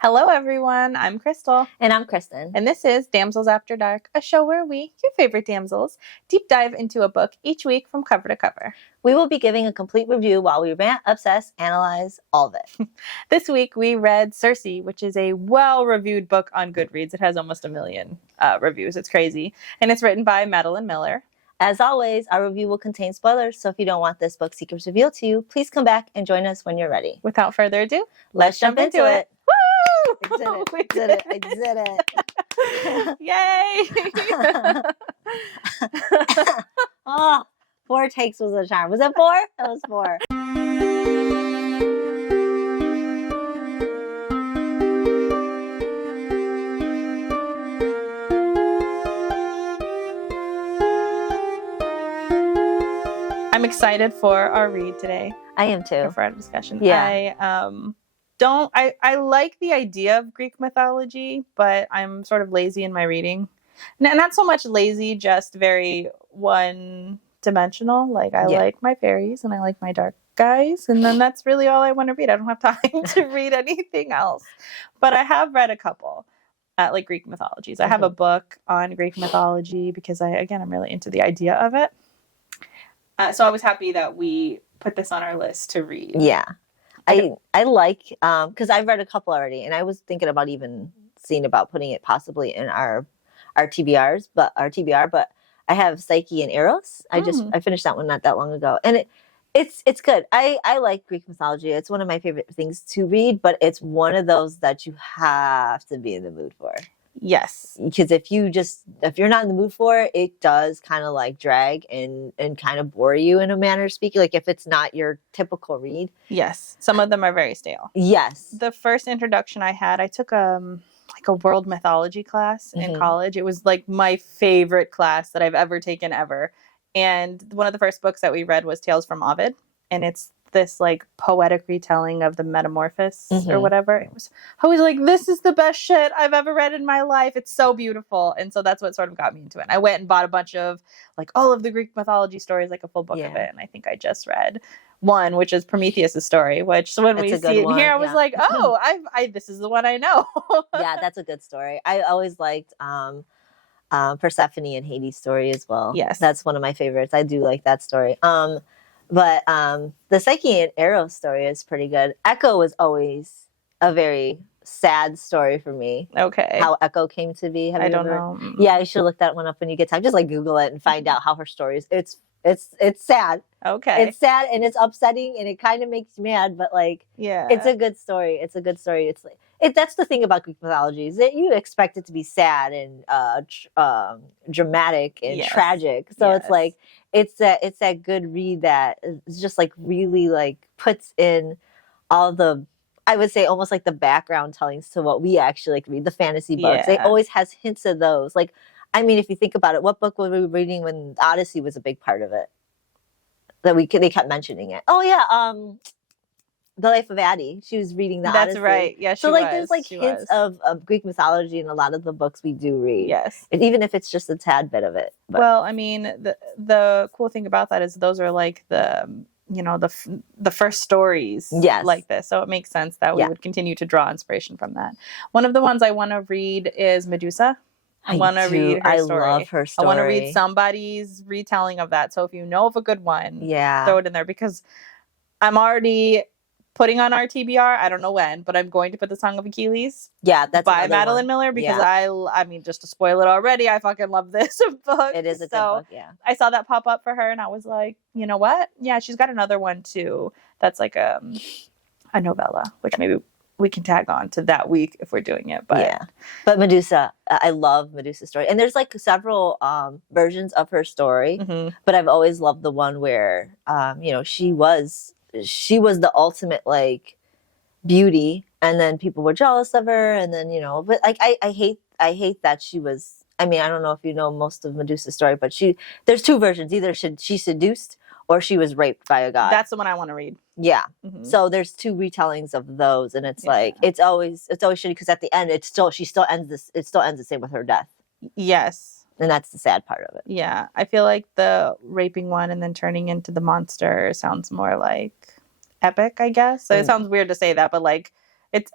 Hello, everyone. I'm Crystal. And I'm Kristen. And this is Damsels After Dark, a show where we, your favorite damsels, deep dive into a book each week from cover to cover. We will be giving a complete review while we rant, obsess, analyze all of it. This week we read Circe, which is a well-reviewed book on Goodreads. It has almost 1 million reviews. It's crazy. And it's written by Madeline Miller. As always, our review will contain spoilers, so if you don't want this book secrets revealed to you, please come back and join us when you're ready. Without further ado, let's jump into it. Woo! I did it. I did Yay! Oh, 4 takes was a charm. Was it 4? It was 4. I'm excited for our read today. I am too. For our discussion. Yeah. I like the idea of Greek mythology, but I'm sort of lazy in my reading. Not so much lazy, just very one-dimensional. Like, I like my fairies and I like my dark guys, and then that's really all I want to read. I don't have time to read anything else. But I have read a couple, like Greek mythologies. I have a book on Greek mythology because I'm really into the idea of it. So I was happy that we put this on our list to read. Yeah. I like, because I've read a couple already, and I was thinking about even seeing about putting it possibly in our TBR, but I have Psyche and Eros. I finished that one not that long ago, and it's good. I like Greek mythology. It's one of my favorite things to read, but it's one of those that you have to be in the mood for. Yes. Because if you're not in the mood for it, it does kind of like drag and kind of bore you in a manner of speaking. Like if it's not your typical read. Yes. Some of them are very stale. Yes. The first introduction I had, I took like a world mythology class in college. It was like my favorite class that I've ever taken ever. And one of the first books that we read was Tales from Ovid. And it's this like poetic retelling of the Metamorphosis or whatever. I was like, this is the best shit I've ever read in my life. It's so beautiful. And so that's what sort of got me into it. I went and bought a bunch of like all of the Greek mythology stories, like a full book of it. And I think I just read one, which is Prometheus' story, which when we see it here, I was like, oh, this is the one I know. Yeah, that's a good story. I always liked Persephone and Hades' story as well. Yes. That's one of my favorites. I do like that story. But the Psyche and Eros story is pretty good. Echo was always a very sad story for me. Okay. How Echo came to be. I don't know. Yeah, you should look that one up when you get time. Just like Google it and find out how her story is. It's sad. Okay. It's sad and it's upsetting and it kind of makes you mad, but like, it's a good story. It's a good story. It's like that's the thing about Greek mythology is that you expect it to be sad and dramatic and tragic. So it's like it's that good read that is just like really like puts in all the, I would say almost like the background tellings to what we actually like read, the fantasy books. It always has hints of those. Like, I mean, if you think about it, what book were we reading when Odyssey was a big part of it? They kept mentioning it. Oh yeah, The Life of Addie. She was reading the Odyssey. That's right. Yeah, so like there's like hints of Greek mythology in a lot of the books we do read. Yes. Even if it's just a tad bit of it. But. Well, I mean, the cool thing about that is those are like the first stories like this. So it makes sense that we would continue to draw inspiration from that. One of the ones I want to read is Medusa. I want to read her story. I love her story. I want to read somebody's retelling of that. So if you know of a good one, throw it in there because I'm already putting on our TBR. I don't know when, but I'm going to put the Song of Achilles. Yeah, that's by Madeline Miller because I mean, just to spoil it already, I fucking love this book. It is a good book, yeah. I saw that pop up for her and I was like, you know what? Yeah, she's got another one too. That's like a novella, which maybe we can tag on to that week if we're doing it. But Medusa, I love Medusa's story. And there's like several versions of her story, but I've always loved the one where, she was the ultimate like beauty and then people were jealous of her. And then, but like, I hate that she was, I mean, I don't know if you know most of Medusa's story, but there's 2 versions. Either she seduced or she was raped by a god. That's the one I want to read. Yeah. So there's 2 retellings of those, and it's like it's always shitty because at the end it still ends the same with her death. Yes. And that's the sad part of it. Yeah. I feel like the raping one and then turning into the monster sounds more like epic, I guess. So it sounds weird to say that, but like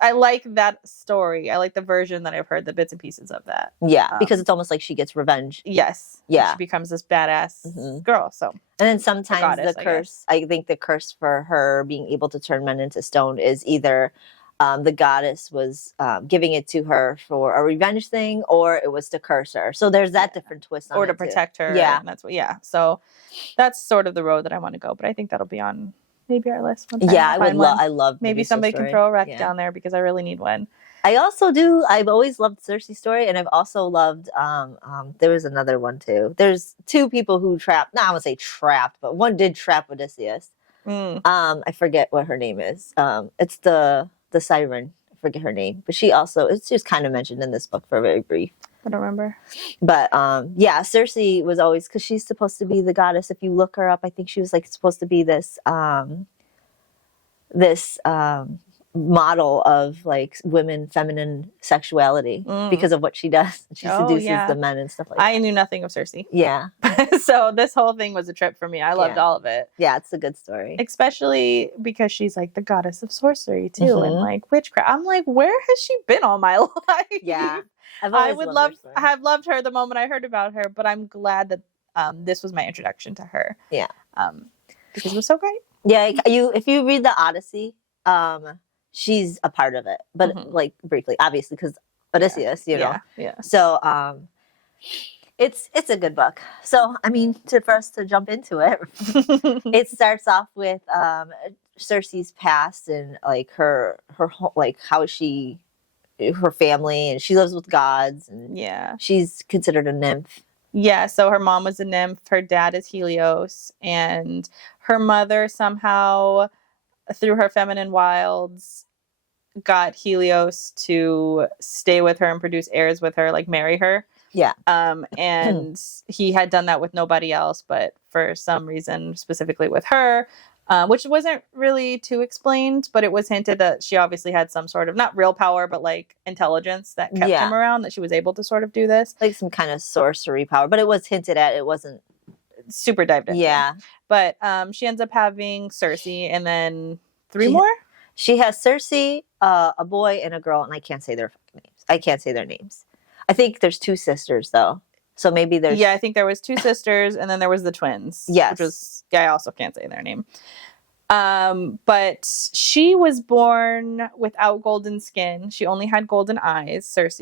I like that story. I like the version that I've heard, the bits and pieces of that. Yeah, because it's almost like she gets revenge. Yes. Yeah. She becomes this badass girl. So, and then sometimes goddess, the curse, I think the curse for her being able to turn men into stone is either the goddess was giving it to her for a revenge thing, or it was to curse her. So there's that different twist on it, or to protect her. Yeah. And that's what, so that's sort of the road that I want to go. But I think that'll be on maybe our list one time. Yeah, I love maybe Medusa somebody story. can throw a wreck down there because I really need one. I also do. I've always loved Circe's story, and I've also loved. There was another one too. There's two people who trapped. Not I would say trapped, but one did trap Odysseus. I forget what her name is. It's the siren. I forget her name, but she also. It's just kind of mentioned in this book for very brief. I don't remember. But yeah, Circe was always, because she's supposed to be the goddess. If you look her up, I think she was like supposed to be this model of like women feminine sexuality because of what she does. She seduces the men and stuff like that. I knew nothing of Circe. Yeah. So this whole thing was a trip for me. I loved all of it. Yeah, it's a good story. Especially because she's like the goddess of sorcery too, and like witchcraft. I'm like, where has she been all my life? Yeah. I've loved her the moment I heard about her, but I'm glad that this was my introduction to her. Yeah. Because it was so great. Yeah, if you read the Odyssey, she's a part of it, but like briefly, obviously, because Odysseus, you know. Yeah. So it's a good book. So I mean, for us to jump into it, it starts off with Circe's past and like her like how her family, and she lives with gods, and she's considered a nymph. Yeah, so her mom was a nymph, her dad is Helios, and her mother somehow, through her feminine wilds, got Helios to stay with her and produce heirs with her, like marry her. Yeah. And he had done that with nobody else, but for some reason, specifically with her, which wasn't really too explained, but it was hinted that she obviously had some sort of, not real power, but like intelligence that kept him around, that she was able to sort of do this. Like some kind of sorcery power, but it was hinted at. It wasn't super dived into. Yeah. But she ends up having Circe and then three more? She has Circe, a boy and a girl, and I can't say their names. I can't say their names. I think there's two sisters, though. So maybe there's... Yeah, I think there was two sisters, and then there was the twins. Yes. Which was... Yeah, I also can't say their name. But she was born without golden skin. She only had golden eyes, Circe.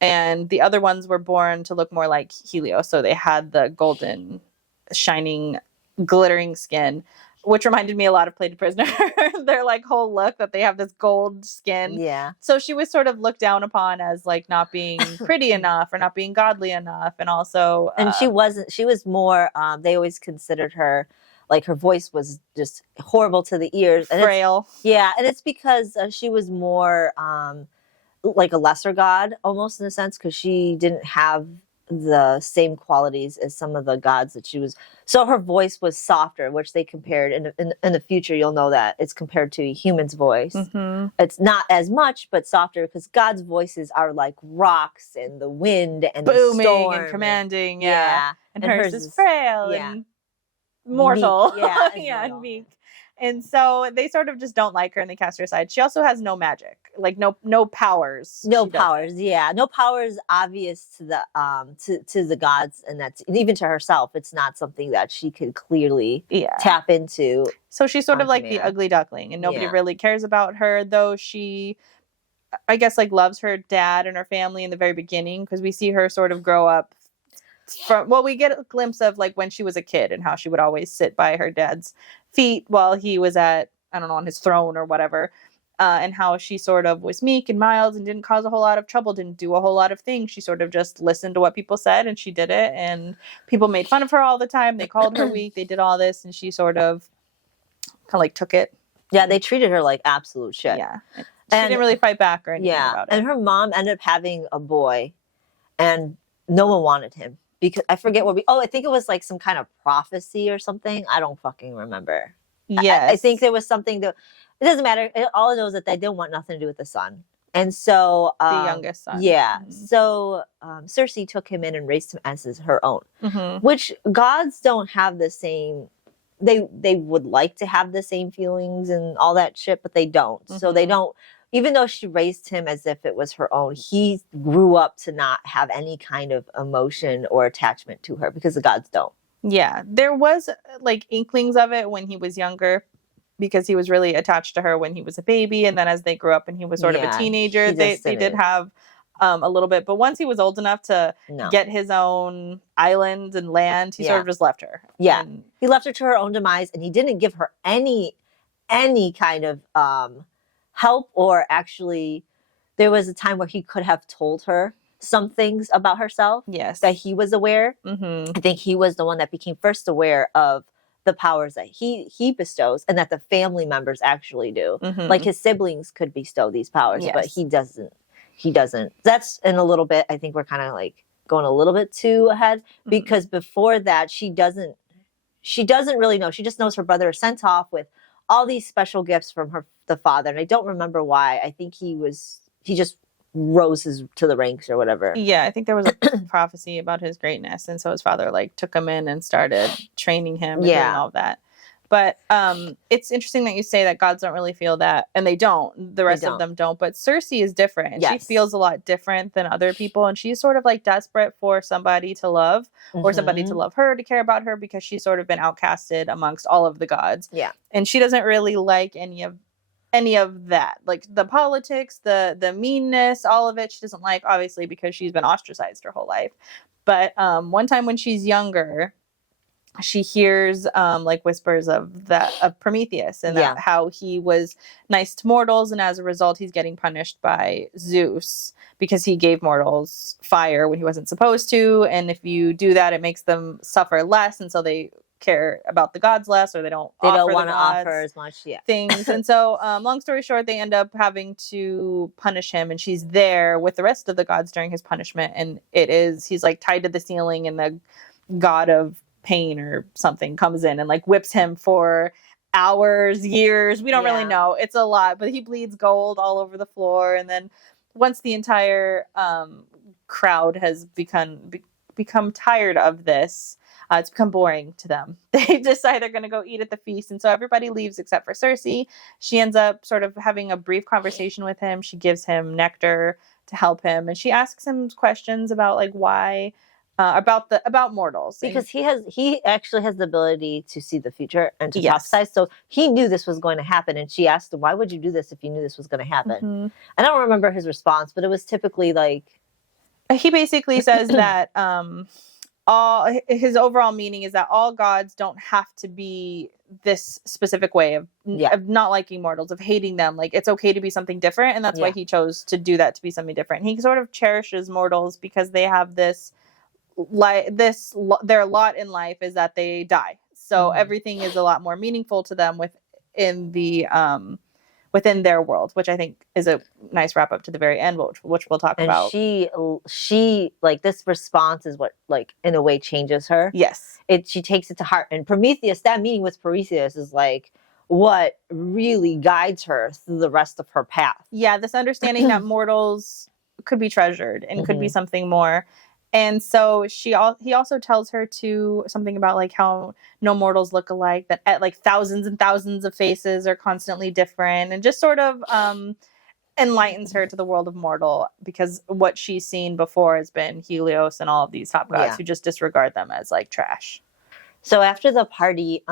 And the other ones were born to look more like Helios. So they had the golden, shining, glittering skin, which reminded me a lot of Played Prisoner. Their like whole look, that they have this gold skin. Yeah. So she was sort of looked down upon as like not being pretty enough or not being godly enough. And also... and she was more, they always considered her, like her voice was just horrible to the ears. And frail. Yeah. And it's because she was more like a lesser god almost, in a sense, because she didn't have the same qualities as some of the gods that she was. So her voice was softer, which they compared in the future. You'll know that it's compared to a human's voice. It's not as much, but softer, because God's voices are like rocks and the wind and booming the storm and commanding. Yeah. And hers is frail and mortal. Meek. Yeah, and meek. And so they sort of just don't like her and they cast her aside. She also has no magic, like no powers. No powers, no powers obvious to the to the gods, and even to herself. It's not something that she could clearly tap into. So she's sort of like the ugly duckling, and nobody really cares about her, though she, I guess, like loves her dad and her family in the very beginning, because we see her sort of grow up we get a glimpse of like when she was a kid and how she would always sit by her dad's feet while he was at, I don't know, on his throne or whatever, and how she sort of was meek and mild and didn't cause a whole lot of trouble, didn't do a whole lot of things. She sort of just listened to what people said and she did it, and people made fun of her all the time. They called her weak. They did all this, and she sort of kind of like took it. Yeah, they treated her like absolute shit. Yeah. She didn't really fight back or anything about it. And her mom ended up having a boy, and no one wanted him. Because I forget I think it was like some kind of prophecy or something. I don't fucking remember. Yes. I think there was something it doesn't matter. All I know is that they didn't want nothing to do with the son. And so the youngest son. Yeah. So Circe took him in and raised him as her own. Which gods don't have the same, they would like to have the same feelings and all that shit, but they don't. So they don't, even though she raised him as if it was her own, he grew up to not have any kind of emotion or attachment to her because the gods don't. Yeah, there was like inklings of it when he was younger, because he was really attached to her when he was a baby, and then as they grew up and he was sort of a teenager, they did have a little bit. But once he was old enough to get his own island and land, he sort of just left her. Yeah, he left her to her own demise, and he didn't give her any kind of help, or actually, there was a time where he could have told her some things about herself. Yes, that he was aware. Mm-hmm. I think he was the one that became first aware of the powers that he bestows, and that the family members actually do. Mm-hmm. Like his siblings could bestow these powers, yes. but he doesn't. That's in a little bit. I think we're kind of like going a little bit too ahead, because before that, she doesn't really know. She just knows her brother is sent off with all these special gifts from the father, and I don't remember why. I think he just rose to the ranks or whatever. Yeah, I think there was a prophecy about his greatness, and so his father like took him in and started training him and doing all of that. But it's interesting that you say that gods don't really feel that, and they don't. The rest of them don't. But Circe is different. Yes. She feels a lot different than other people, and she's sort of like desperate for somebody to love, or somebody to love her, to care about her, because she's sort of been outcasted amongst all of the gods. Yeah, and she doesn't really like any of that, like the politics, the meanness, all of it. She doesn't like, obviously, because she's been ostracized her whole life. But one time when she's younger, she hears like whispers of Prometheus, and how he was nice to mortals, and as a result he's getting punished by Zeus because he gave mortals fire when he wasn't supposed to, and if you do that it makes them suffer less, and so they care about the gods less, or they don't want to offer as much things. And so long story short, they end up having to punish him, and she's there with the rest of the gods during his punishment, and he's like tied to the ceiling, and the god of pain or something comes in and like whips him for hours, years, we don't really know, it's a lot, but he bleeds gold all over the floor. And then once the entire crowd has become tired of this, it's become boring to them, they decide they're going to go eat at the feast, and so everybody leaves except for Circe. She ends up sort of having a brief conversation with him. She gives him nectar to help him, and she asks him questions about like why about mortals, because he actually has the ability to see the future and to prophesy. So he knew this was going to happen, and she asked him, "Why would you do this if you knew this was going to happen?" And I don't remember his response, but it was typically like, he basically says that all his overall meaning is that all gods don't have to be this specific way of not liking mortals, of hating them. Like it's okay to be something different, and that's why he chose to do that, to be something different. He sort of cherishes mortals because they have this their lot in life is that they die, so everything is a lot more meaningful to them within their world, which I think is a nice wrap up to the very end, which we'll talk about. She like, this response is what like in a way changes her. Yes, she takes it to heart, and Prometheus, that meeting with Prometheus is like what really guides her through the rest of her path. Yeah, this understanding that mortals could be treasured and could be something more. And so he also tells her to something about like how no mortals look alike, that at like thousands and thousands of faces are constantly different, and just sort of enlightens her to the world of mortal, because what she's seen before has been Helios and all of these top gods who just disregard them as like trash. So after the party,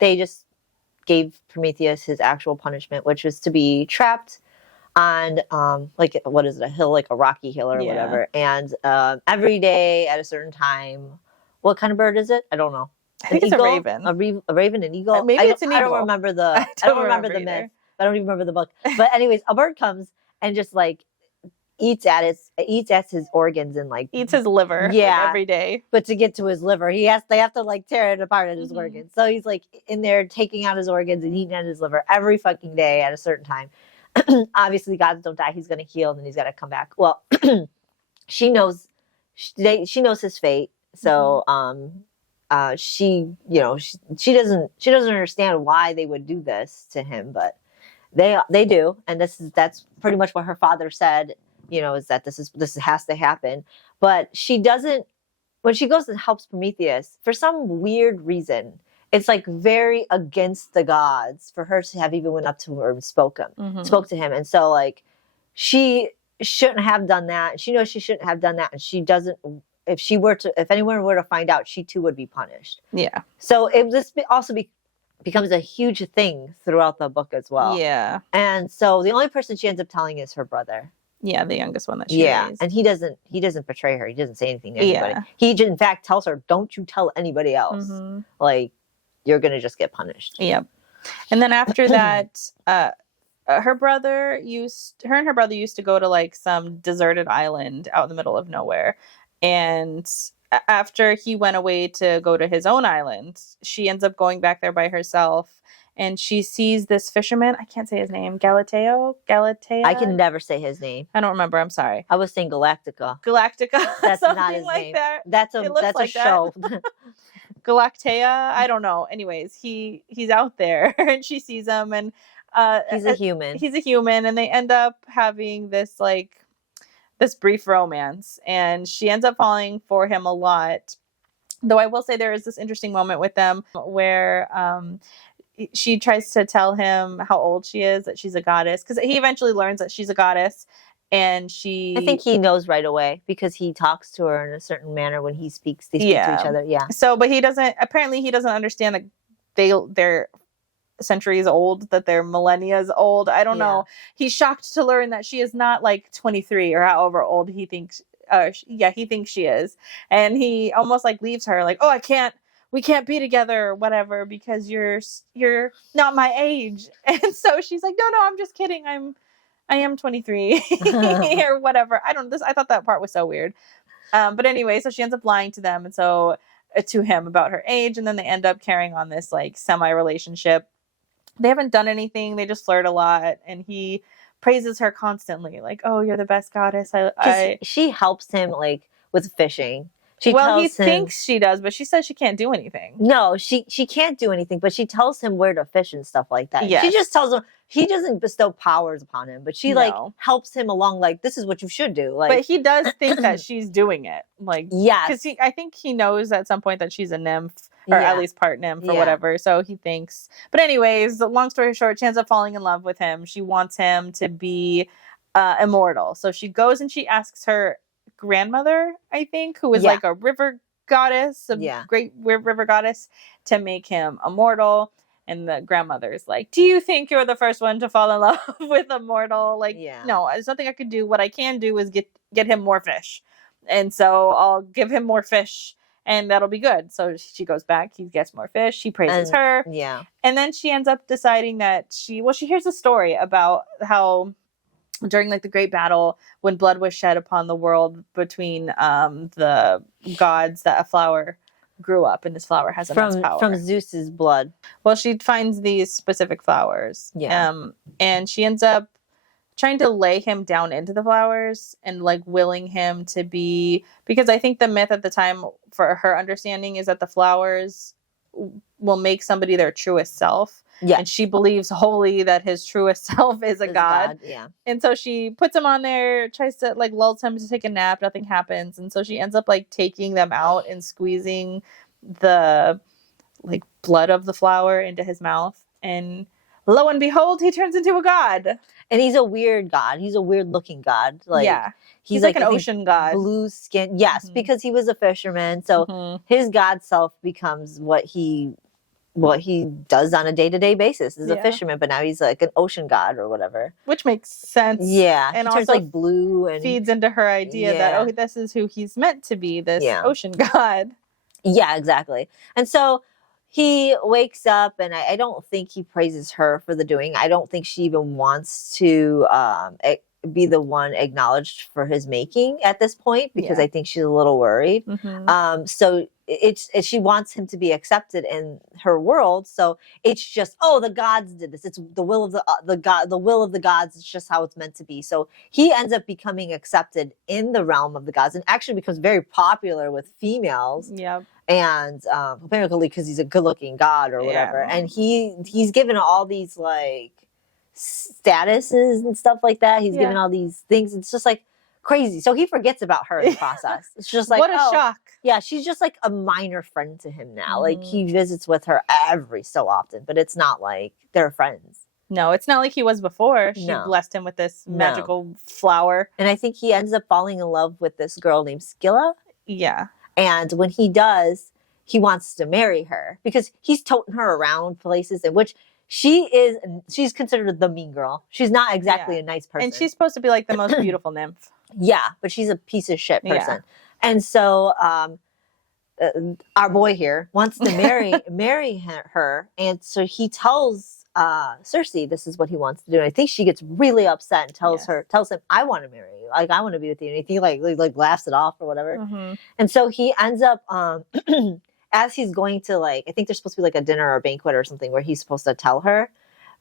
they just gave Prometheus his actual punishment, which was to be trapped on like, what is it, a hill, like a rocky hill or whatever, and every day at a certain time. What kind of bird is it? I don't know. I think it's a raven. A raven, an eagle. Maybe it's an eagle. I don't remember the the myth. I don't even remember the book. But anyways, a bird comes and just like eats at his organs, and like eats his liver like, every day. But to get to his liver, they have to like tear it apart at his organs. So he's like in there taking out his organs and eating at his liver every fucking day at a certain time. Obviously gods don't die. He's going to heal, and then he's got to come back. Well, she knows his fate. So she doesn't understand why they would do this to him, but they do. And that's pretty much what her father said, is that this has to happen. But she doesn't, when she goes and helps Prometheus, for some weird reason, it's like very against the gods for her to have even went up to her and spoke to him. And so like she shouldn't have done that. She knows she shouldn't have done that. And she doesn't, if anyone were to find out, she too would be punished. Yeah. So becomes a huge thing throughout the book as well. Yeah. And so the only person she ends up telling is her brother. Yeah, the youngest one that she raised. And he doesn't betray her. He doesn't say anything to anybody. Yeah. He in fact tells her, don't you tell anybody else. Like, you're going to just get punished. Yep. And then after that, her and her brother used to go to like some deserted island out in the middle of nowhere. And after he went away to go to his own island, she ends up going back there by herself. And she sees this fisherman. I can't say his name. Galatea? I can never say his name. I don't remember. I'm sorry. I was saying Galactica. That's not his like name. That. That's a show. Galactea? I don't know. Anyways, he's out there and she sees him and he's a human. He's a human and they end up having this brief romance and she ends up falling for him a lot. Though I will say there is this interesting moment with them where she tries to tell him how old she is, that she's a goddess, because he eventually learns that she's a goddess. And I think he knows right away because he talks to her in a certain manner when he speaks. They speak to each other. Yeah. So, but he doesn't understand that they're centuries old, that they're millennia old. I don't know. He's shocked to learn that she is not like 23 or however old he thinks. He thinks she is. And he almost like leaves her like, oh, we can't be together or whatever because you're not my age. And so she's like, no, I'm just kidding. I am 23 or whatever. I thought that part was so weird. But anyway, so she ends up lying to them. And so to him about her age. And then they end up carrying on this like semi-relationship. They haven't done anything. They just flirt a lot. And he praises her constantly. Like, oh, you're the best goddess. She helps him like with fishing. He thinks she does, but she says she can't do anything. No, she can't do anything, but she tells him where to fish and stuff like that. Yes. She just tells him, he doesn't bestow powers upon him, but she like helps him along. Like, this is what you should do. Like, but he does think that she's doing it. Like, because I think he knows at some point that she's a nymph or at least part nymph or whatever. So he thinks. But anyways, long story short, she ends up falling in love with him. She wants him to be immortal. So she goes and she asks her grandmother, I think, who is like a river goddess, great river goddess, to make him immortal. And the grandmother's like, do you think you're the first one to fall in love with a mortal? Like, no, there's nothing I could do. What I can do is get him more fish. And so I'll give him more fish and that'll be good. So she goes back, he gets more fish, she praises her. Yeah. And then she ends up deciding that she hears a story about how during like the great battle when blood was shed upon the world between the gods, that a flower grew up and this flower has immense power. From Zeus's blood. Well, she finds these specific flowers. Yeah. And she ends up trying to lay him down into the flowers and like willing him to be, because I think the myth at the time for her understanding is that the flowers will make somebody their truest self. Yeah. And she believes wholly that his truest self is a god. Yeah. And so she puts him on there, tries to like lulls him to take a nap. Nothing happens. And so she ends up like taking them out and squeezing the like blood of the flower into his mouth. And lo and behold, he turns into a god. And he's a weird god. He's a weird looking god. Like, he's like an ocean god. Blue skin. Yes, because he was a fisherman. So his god self becomes what he does on a day-to-day basis as a fisherman, but now he's like an ocean god or whatever. Which makes sense. Yeah. And he turns also like blue and feeds into her idea that, this is who he's meant to be, this ocean god. Yeah, exactly. And so he wakes up and I don't think he praises her for the doing. I don't think she even wants to be the one acknowledged for his making at this point because I think she's a little worried. So she wants him to be accepted in her world. So it's just, the gods did this. It's the will of the will of the gods. It's just how it's meant to be. So he ends up becoming accepted in the realm of the gods and actually becomes very popular with females. Yeah. And apparently because he's a good-looking god or whatever. And he's given all these like statuses and stuff like that. He's given all these things. It's just like, crazy. So he forgets about her in the process. It's just like, what a shock. Yeah, she's just like a minor friend to him now. Like he visits with her every so often, but it's not like they're friends. No, it's not like he was before. She blessed him with this magical flower. And I think he ends up falling in love with this girl named Scylla. Yeah. And when he does, he wants to marry her because he's toting her around places in which she's considered the mean girl. She's not exactly a nice person. And she's supposed to be like the most beautiful nymph. Yeah, but she's a piece of shit person. Yeah. And so our boy here wants to marry her. And so he tells Circe this is what he wants to do. And I think she gets really upset and tells him, I want to marry you. Like, I want to be with you. And he like laughs it off or whatever. Mm-hmm. And so he ends up, as he's going to like, I think there's supposed to be like a dinner or a banquet or something where he's supposed to tell her.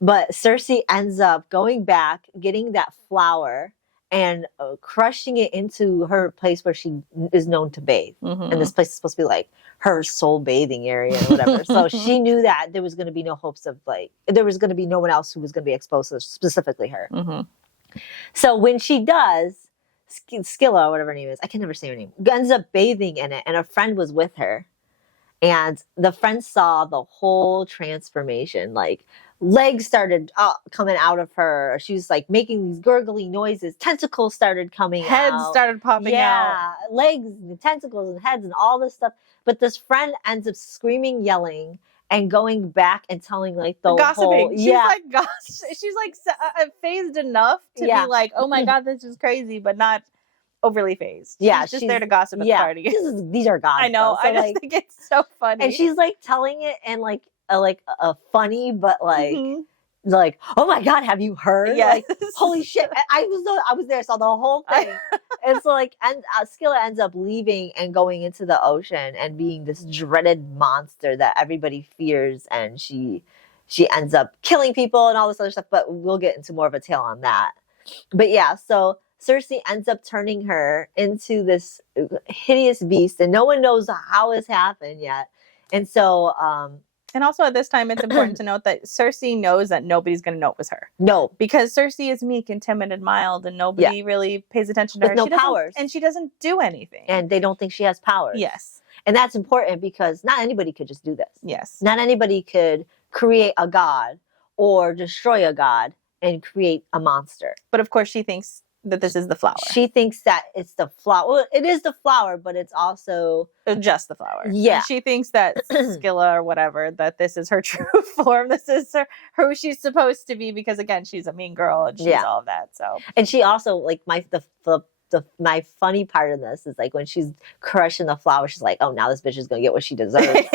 But Circe ends up going back, getting that flower, and crushing it into her place where she is known to bathe. Mm-hmm. And this place is supposed to be like her soul bathing area or whatever. So she knew that there was going to be no hopes of like, there was going to be no one else who was going to be exposed to specifically her. Mm-hmm. So when she does, Scylla, or whatever her name is, I can never say her name, ends up bathing in it, and a friend was with her. And the friend saw the whole transformation, like legs started coming out of her. She was like making these gurgly noises. Tentacles started coming out. Heads started popping out. Yeah, legs and tentacles and heads and all this stuff. But this friend ends up screaming, yelling, and going back and telling like the gossiping. Whole, she's like she's like phased enough to be like, oh my God, this is crazy, but not overly phased. She's just there to gossip at the party. These are gods. I know. So, I just think it's so funny. And she's like telling it in like a funny, but like, like, oh my God, have you heard? Yes. Like, holy shit. I was there, saw the whole thing. And so like, and Scylla ends up leaving and going into the ocean and being this dreaded monster that everybody fears. And she ends up killing people and all this other stuff, but we'll get into more of a tale on that. But yeah, so Circe ends up turning her into this hideous beast, and no one knows how it's happened yet. And so, and also at this time, it's important to note that Circe knows that nobody's going to know it was her. No. Because Circe is meek and timid and mild, and nobody really pays attention to her. With no powers. And she doesn't do anything. And they don't think she has powers. Yes. And that's important because not anybody could just do this. Yes. Not anybody could create a god or destroy a god and create a monster. But of course, she thinks that this is the flower. She thinks that it's the flower. Well, it is the flower, but it's also just the flower. Yeah. And she thinks that Scylla or whatever, that this is her true form. This is who she's supposed to be because again, she's a mean girl and she's all of that. So, and she also like my funny part of this is like when she's crushing the flower, she's like, oh, now this bitch is gonna get what she deserves.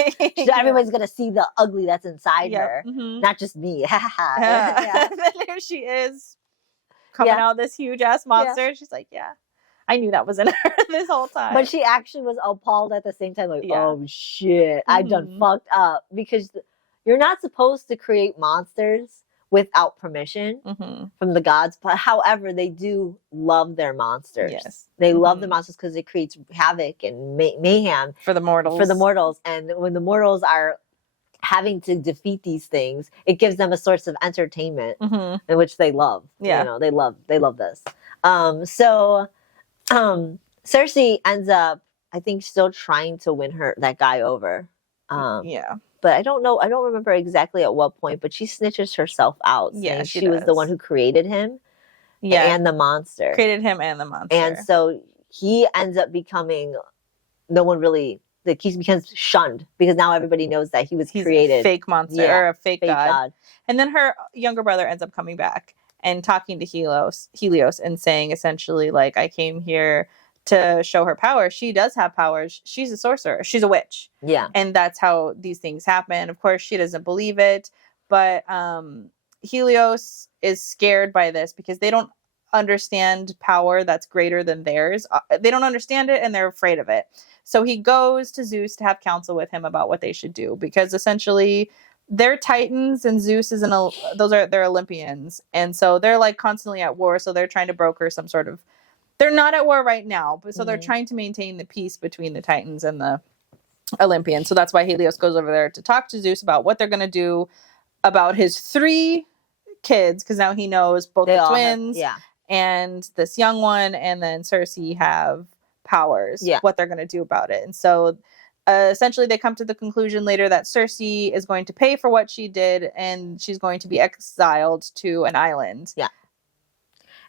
Everybody's gonna see the ugly that's inside her, not just me. And then here she is. Coming out this huge ass monster. She's like, I knew that was in her this whole time. But she actually was appalled at the same time, like, oh shit, I done fucked up. Because you're not supposed to create monsters without permission from the gods. But however, they do love their monsters. Yes. They love the monsters because it creates havoc and mayhem for the mortals. And when the mortals are having to defeat these things, it gives them a source of entertainment in which they love. Yeah. You know, they love this. So Circe ends up, I think, still trying to win that guy over. But I don't know. I don't remember exactly at what point, but she snitches herself out. Yeah, she was the one who created him. Yeah. And the monster. Created him and the monster. And so he ends up becoming, no one really, like he becomes shunned because now everybody knows that he's created a fake monster or a fake god. And then her younger brother ends up coming back and talking to Helios and saying essentially like, I came here to show her power. She does have powers. She's a sorcerer. She's a witch. Yeah. And that's how these things happen. Of course, she doesn't believe it, but Helios is scared by this because they don't understand power that's greater than theirs. They don't understand it and they're afraid of it. So he goes to Zeus to have counsel with him about what they should do because essentially they're Titans and Zeus is they're Olympians. And so they're like constantly at war. So they're trying to broker some sort of, they're not at war right now, but so they're trying to maintain the peace between the Titans and the Olympians. So that's why Helios goes over there to talk to Zeus about what they're going to do about his 3 kids. Cause now he knows both the twins and this young one and then Circe have powers, Yeah. what they're going to do about it. And so essentially they come to the conclusion later that Circe is going to pay for what she did, and she's going to be exiled to an island. Yeah.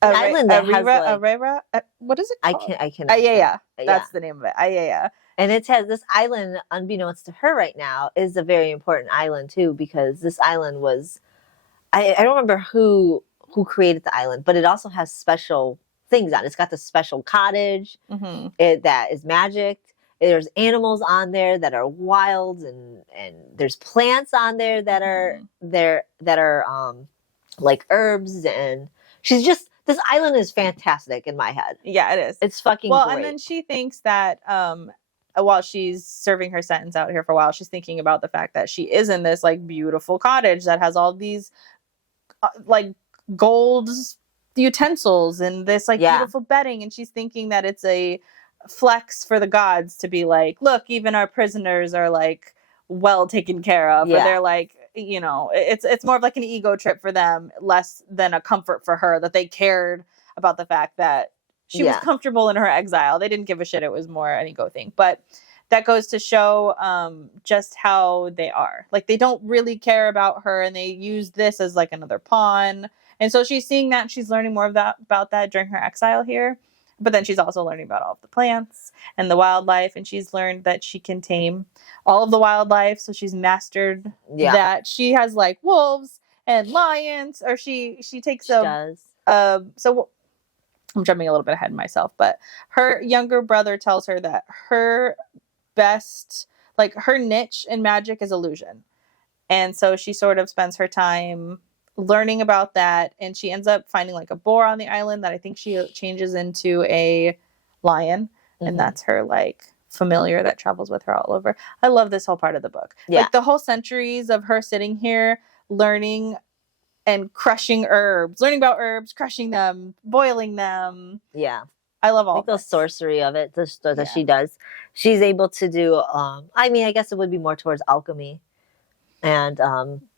An island that has like... Arera? What is it called? I cannot. Ayaya. That's the name of it. Ayaya. And it has this island, unbeknownst to her right now, is a very important island too, because this island was, I don't remember who created the island, but it also has special things on it. It's got the special cottage that is magic. There's animals on there that are wild, and there's plants on there that are like herbs, and she's just, this island is fantastic in my head. Yeah, it is. It's fucking great. And then she thinks that while she's serving her sentence out here for a while, she's thinking about the fact that she is in this like beautiful cottage that has all these like gold utensils and this like beautiful bedding, and she's thinking that it's a flex for the gods to be like, look, even our prisoners are like well taken care of, or they're like, you know, it's more of like an ego trip for them, less than a comfort for her, that they cared about the fact that she was comfortable in her exile. They didn't give a shit. It was more an ego thing. But that goes to show just how they are. Like, they don't really care about her, and they use this as like another pawn. And so she's seeing that, and she's learning more about that during her exile here. But then she's also learning about all of the plants and the wildlife, and she's learned that she can tame all of the wildlife. So she's mastered that. She has like wolves and lions, or she takes so I'm jumping a little bit ahead of myself, but her younger brother tells her that her best, like her niche in magic is illusion. And so she sort of spends her time learning about that, and she ends up finding like a boar on the island that I think she changes into a lion, and that's her like familiar that travels with her all over. I love this whole part of the book. Like the whole centuries of her sitting here learning and crushing herbs, learning about herbs, crushing them, boiling them. Yeah. I love all the sorcery of it that she does. She's able to do, I mean, I guess it would be more towards alchemy and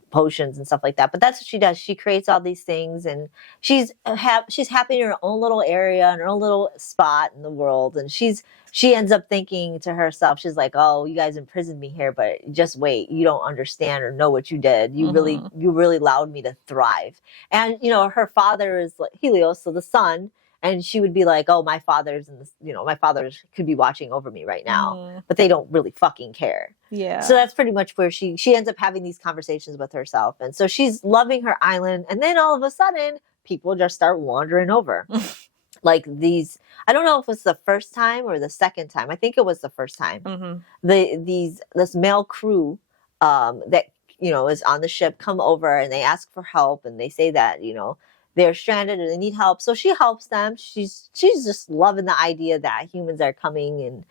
potions and stuff like that. But that's what she does. She creates all these things, and she's happy in her own little area, in her own little spot in the world. And she ends up thinking to herself, she's like, oh, you guys imprisoned me here, but just wait, you don't understand or know what you did. You really allowed me to thrive. And, you know, her father is like Helios, so the sun. And she would be like, oh, my father's my father could be watching over me right now, but they don't really fucking care. Yeah. So that's pretty much where she ends up having these conversations with herself. And so she's loving her island. And then all of a sudden, people just start wandering over. Like these, I don't know if it's the first time or the second time. I think it was the first time. This male crew that, is on the ship come over, and they ask for help, and they say that, they're stranded and they need help. So she helps them. She's just loving the idea that humans are coming, and,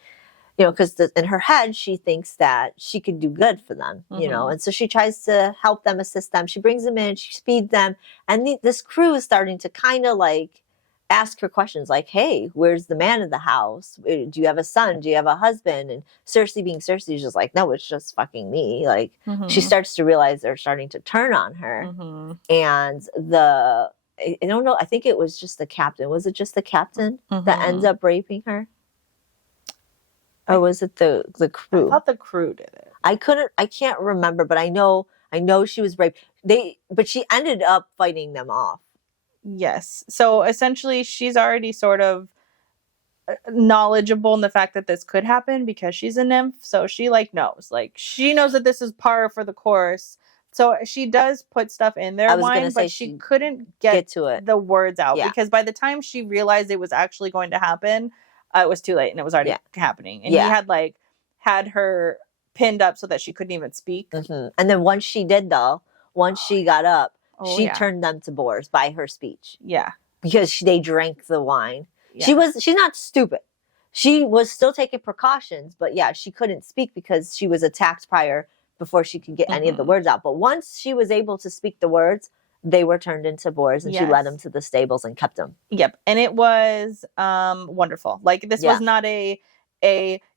because in her head, she thinks that she could do good for them, and so she tries to help them, assist them. She brings them in, she feeds them. And this crew is starting to kind of like ask her questions like, hey, where's the man of the house? Do you have a son? Do you have a husband? And Circe, being Circe, is just like, no, it's just fucking me. Like, she starts to realize they're starting to turn on her. And I don't know. I think it was just the captain. Was it just the captain that ends up raping her? Or was it the crew? I thought the crew did it. I can't remember, but I know she was raped. But she ended up fighting them off. Yes. So essentially she's already sort of knowledgeable in the fact that this could happen because she's a nymph. So she knows. Like, she knows that this is par for the course. So she does put stuff in their wine, but she couldn't get to it, the words out, because by the time she realized it was actually going to happen, it was too late, and it was already happening. And he had her pinned up so that she couldn't even speak. And then once she got up, she turned them to boars by her speech. Yeah, because they drank the wine. Yeah. She's not stupid. She was still taking precautions, but she couldn't speak because she was attacked prior, before she could get any of the words out. But once she was able to speak the words, they were turned into boars, and she led them to the stables and kept them. Yep. And it was wonderful. Like, this was not a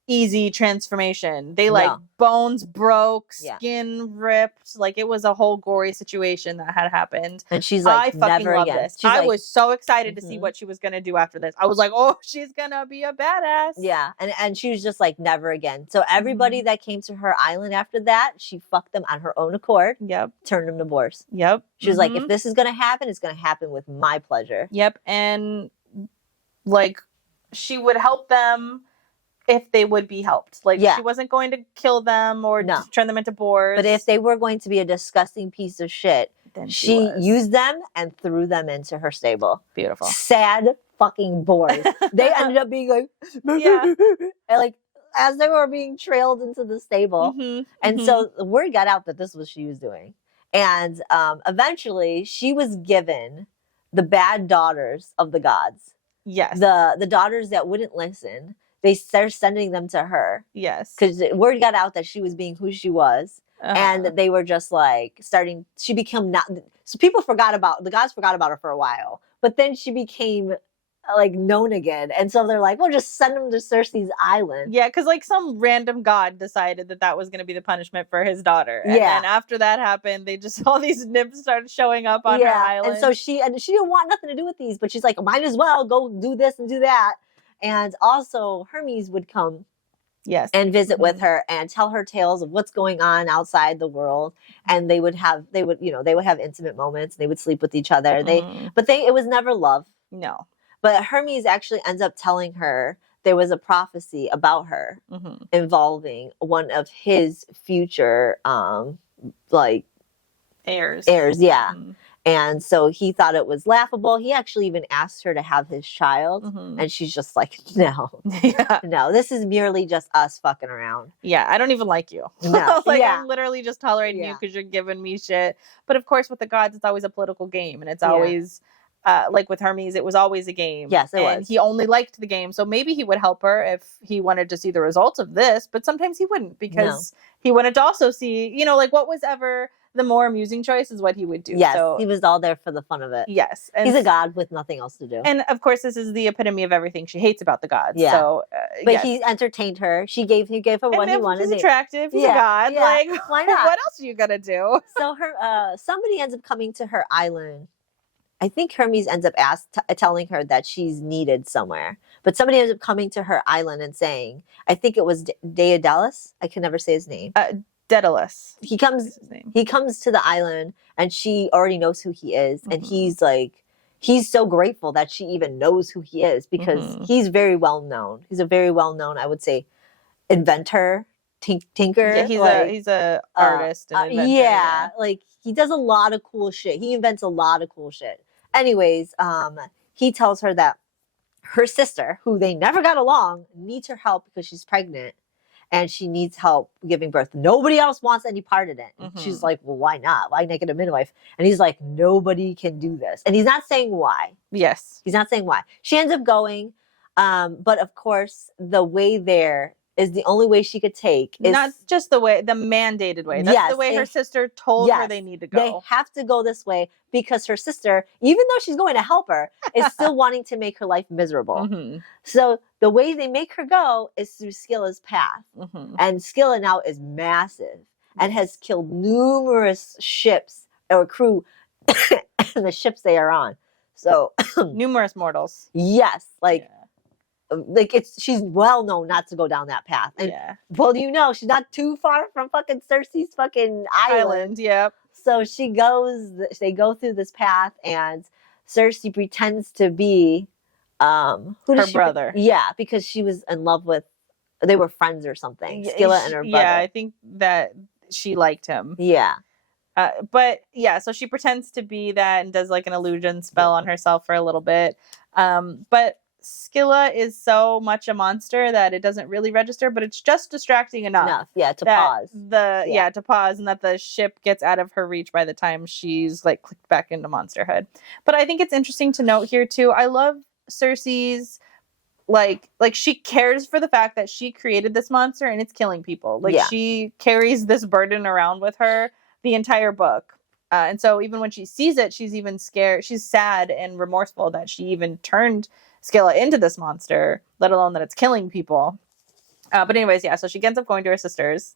easy transformation. They No. bones broke, Yeah. skin ripped. Like it was a whole gory situation that had happened. And she's like, I fucking never love again. this. She's I like, was so excited to see what she was gonna do after this. I was like, oh, she's gonna be a badass. Yeah, and she was just like, never again. So everybody that came to her island after that, she fucked them on her own accord. Yep. Turned them divorced. Yep. She was like, if this is gonna happen, it's gonna happen with my pleasure. Yep. And like she would help them if they would be helped. Like she wasn't going to kill them or turn them into boars. But if they were going to be a disgusting piece of shit, then she used them and threw them into her stable. Beautiful. Sad fucking boars. They ended up being like, and like as they were being trailed into the stable. And so the word got out that this was she was doing. And eventually she was given the bad daughters of the gods. Yes. The daughters that wouldn't listen. They started sending them to her. Yes. Because word got out that she was being who she was. And they were just like she became so people the gods forgot about her for a while. But then she became like known again. And so they're like, we'll just send them to Circe's island. Yeah, because like some random god decided that was going to be the punishment for his daughter. And then after that happened, they just, all these nymphs started showing up on her island. And so she didn't want nothing to do with these, but she's like, might as well go do this and do that. And also Hermes would come and visit with her and tell her tales of what's going on outside the world. And they would have intimate moments. They would sleep with each other. It was never love. No. But Hermes actually ends up telling her there was a prophecy about her involving one of his future heirs. Yeah. And so he thought it was laughable. He actually even asked her to have his child. And she's just like, no. No, this is merely just us fucking around. Yeah, I don't even like you. No. I'm literally just tolerating you because you're giving me shit. But of course, with the gods, it's always a political game. And it's always, like with Hermes, it was always a game. Yes, it was. And he only liked the game. So maybe he would help her if he wanted to see the results of this. But sometimes he wouldn't because he wanted to also see, like what was ever the more amusing choice is what he would do. Yes, so, he was all there for the fun of it. Yes. And he's a god with nothing else to do. And of course, this is the epitome of everything she hates about the gods. Yeah. So, but he entertained her. He gave her what he wanted. He's attractive. He's a god. Yeah. Like, why not? What else are you gonna do? So somebody ends up coming to her island. I think Hermes ends up telling her that she's needed somewhere. But somebody ends up coming to her island and saying, I think it was Daedalus. I can never say his name. Daedalus. He comes to the island and she already knows who he is. And he's so grateful that she even knows who he is because he's very well known. He's a very well known, I would say, inventor, tinker. Yeah, he's a artist and inventor. Yeah, like he does a lot of cool shit. He invents a lot of cool shit. Anyways, he tells her that her sister, who they never got along, needs her help because she's pregnant. And she needs help giving birth. Nobody else wants any part in it. She's like, well, why not? Why not get a midwife? And he's like, nobody can do this. And he's not saying why. Yes. He's not saying why. She ends up going. But of course, the way there is the only way she could take. Not just the mandated way. That's the way her sister told her they need to go. They have to go this way because her sister, even though she's going to help her, is still wanting to make her life miserable. So the way they make her go is through Scylla's path. And Scylla now is massive and has killed numerous ships or crew and the ships they are on. So numerous mortals. Yes. She's well known not to go down that path. And well, she's not too far from fucking Circe's fucking island. Yep. So they go through this path and Circe pretends to be her brother. Yeah, because she was in love with, they were friends or something. Scylla and her brother. Yeah, I think that she liked him. Yeah. So she pretends to be that and does like an illusion spell on herself for a little bit. But Scylla is so much a monster that it doesn't really register, but it's just distracting enough. To pause. To pause and that the ship gets out of her reach by the time she's like clicked back into monsterhood. But I think it's interesting to note here too. I love Circe's like she cares for the fact that she created this monster and it's killing people. She carries this burden around with her the entire book. And so even when she sees it, she's even scared. She's sad and remorseful that she even turned Scylla into this monster, let alone that it's killing people. But anyways, yeah, so she ends up going to her sister's.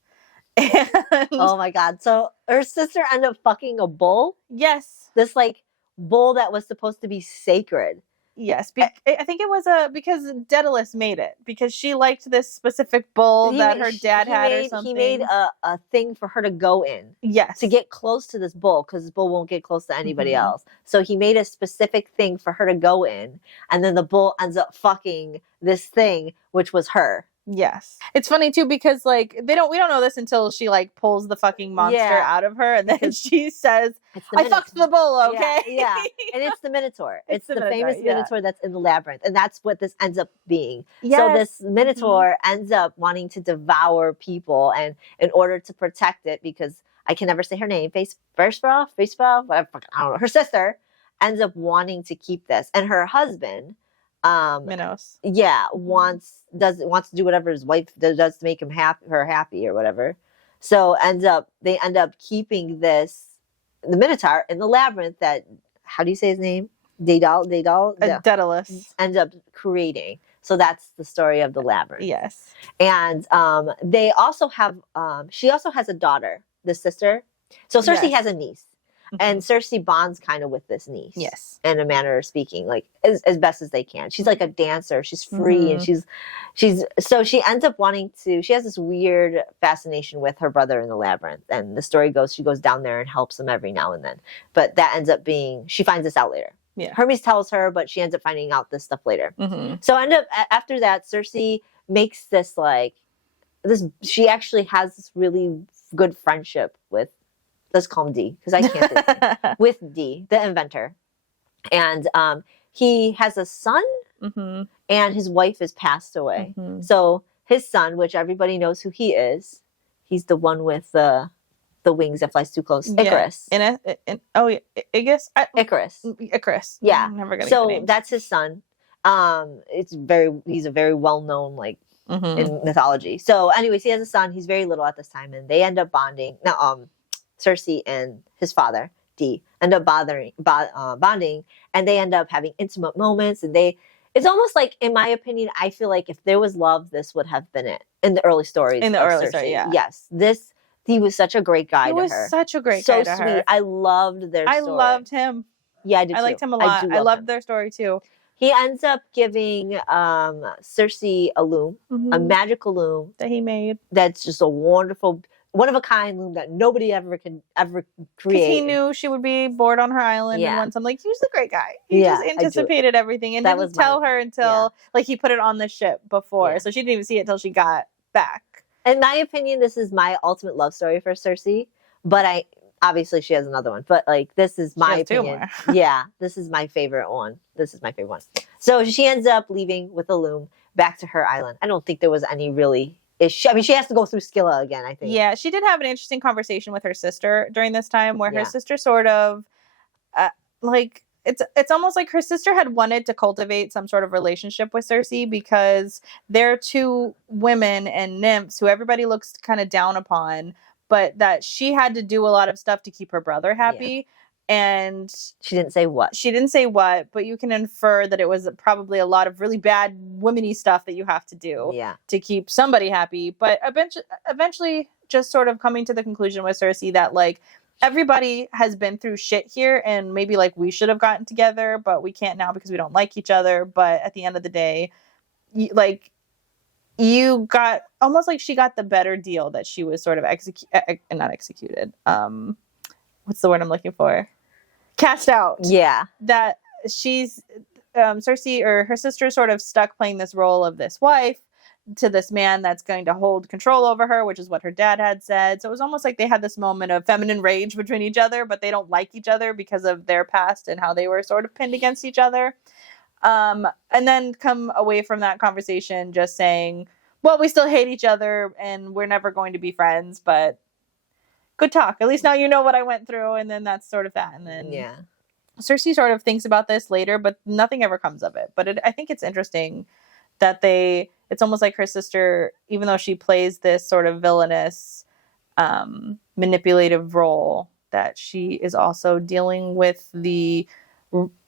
And oh my God. So her sister ended up fucking a bull? Yes. This like bull that was supposed to be sacred. Yes, I think it was because Daedalus made it because she liked this specific bull that her dad had or something. He made a thing for her to go in. Yes. To get close to this bull because this bull won't get close to anybody else. So he made a specific thing for her to go in, and then the bull ends up fucking this thing, which was her. Yes. It's funny too because like we don't know this until she like pulls the fucking monster out of her and then she says, I fucked the bull, okay? Yeah. And it's the Minotaur. It's the famous Minotaur that's in the labyrinth. And that's what this ends up being. Yes. So this Minotaur ends up wanting to devour people, and in order to protect it, because I can never say her name, whatever, I don't know. Her sister ends up wanting to keep this. And her husband Minos. Yeah, wants to do whatever his wife does to make her happy or whatever. So they end up keeping the Minotaur in the labyrinth that, how do you say his name? Daedalus ends up creating. So that's the story of the labyrinth. Yes. And they also have she also has a daughter, the sister. So Circe has a niece. And Circe bonds kind of with this niece. Yes. In a manner of speaking, like as best as they can. She's like a dancer. She's free and so she ends up she has this weird fascination with her brother in the labyrinth. And the story goes, she goes down there and helps him every now and then. But that ends up being, she finds this out later. Yeah. Hermes tells her, but she ends up finding out this stuff later. So after that, Circe makes this she actually has this really good friendship with, let's call him D, because I can't think with D, the inventor. And he has a son, and his wife has passed away. So his son, which everybody knows who he is, he's the one with the wings that flies too close. Icarus. Icarus. Icarus. Yeah. I'm never gonna so get names. That's his son. He's a very well-known in mythology. So anyways, he has a son. He's very little at this time, and they end up bonding. Now, Circe and his father, D, end up bonding, and they end up having intimate moments. And it's almost like, in my opinion, I feel like if there was love, this would have been it in the early stories. In the early story, yeah. Yes. He was such a great guy to her. He was such a great guy to her. So sweet. I loved their story. I loved him. Yeah, I did too. I liked him a lot. I loved their story too. He ends up giving Circe a loom, a magical loom that he made. That's just a wonderful, one-of-a-kind loom that nobody can ever create. Because he knew she would be bored on her island and want something. He was a great guy. He just anticipated everything and didn't tell her until he put it on the ship before. Yeah. So she didn't even see it until she got back. In my opinion, this is my ultimate love story for Circe. But obviously she has another one. But this is my opinion. Yeah, this is my favorite one. So she ends up leaving with a loom back to her island. I don't think there was any really issue. I mean, she has to go through Scylla again, I think. Yeah, she did have an interesting conversation with her sister during this time where her sister sort of it's almost like her sister had wanted to cultivate some sort of relationship with Circe because they're two women and nymphs who everybody looks kind of down upon, but that she had to do a lot of stuff to keep her brother happy. Yeah. And she didn't say what, but you can infer that it was probably a lot of really bad women-y stuff that you have to do to keep somebody happy. But eventually just sort of coming to the conclusion with Circe that everybody has been through shit here, and maybe we should have gotten together, but we can't now because we don't like each other. But at the end of the day, you got almost like she got the better deal that she was sort of not executed. What's the word I'm looking for? Cast out. Yeah. That she's Circe, or her sister, sort of stuck playing this role of this wife to this man that's going to hold control over her, which is what her dad had said. So it was almost like they had this moment of feminine rage between each other, but they don't like each other because of their past and how they were sort of pinned against each other. And then come away from that conversation just saying, well, we still hate each other and we're never going to be friends, but good talk. At least now you know what I went through. And then that's sort of that. And then Circe sort of thinks about this later, but nothing ever comes of it. But I think it's interesting that it's almost like her sister, even though she plays this sort of villainous, manipulative role, that she is also dealing with the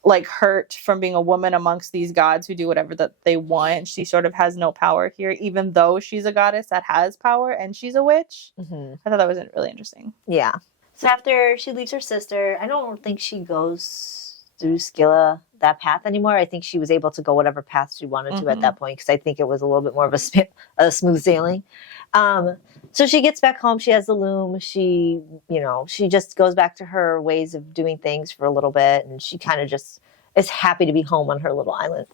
like hurt from being a woman amongst these gods who do whatever that they want. She sort of has no power here, even though she's a goddess that has power and she's a witch. Mm-hmm. I thought that was really interesting. Yeah. So after she leaves her sister, I don't think she goes through Scylla that path anymore. I think she was able to go whatever path she wanted to at that point, because I think it was a little bit more of a smooth sailing. So she gets back home. She has the loom. She just goes back to her ways of doing things for a little bit, and she kind of just is happy to be home on her little island.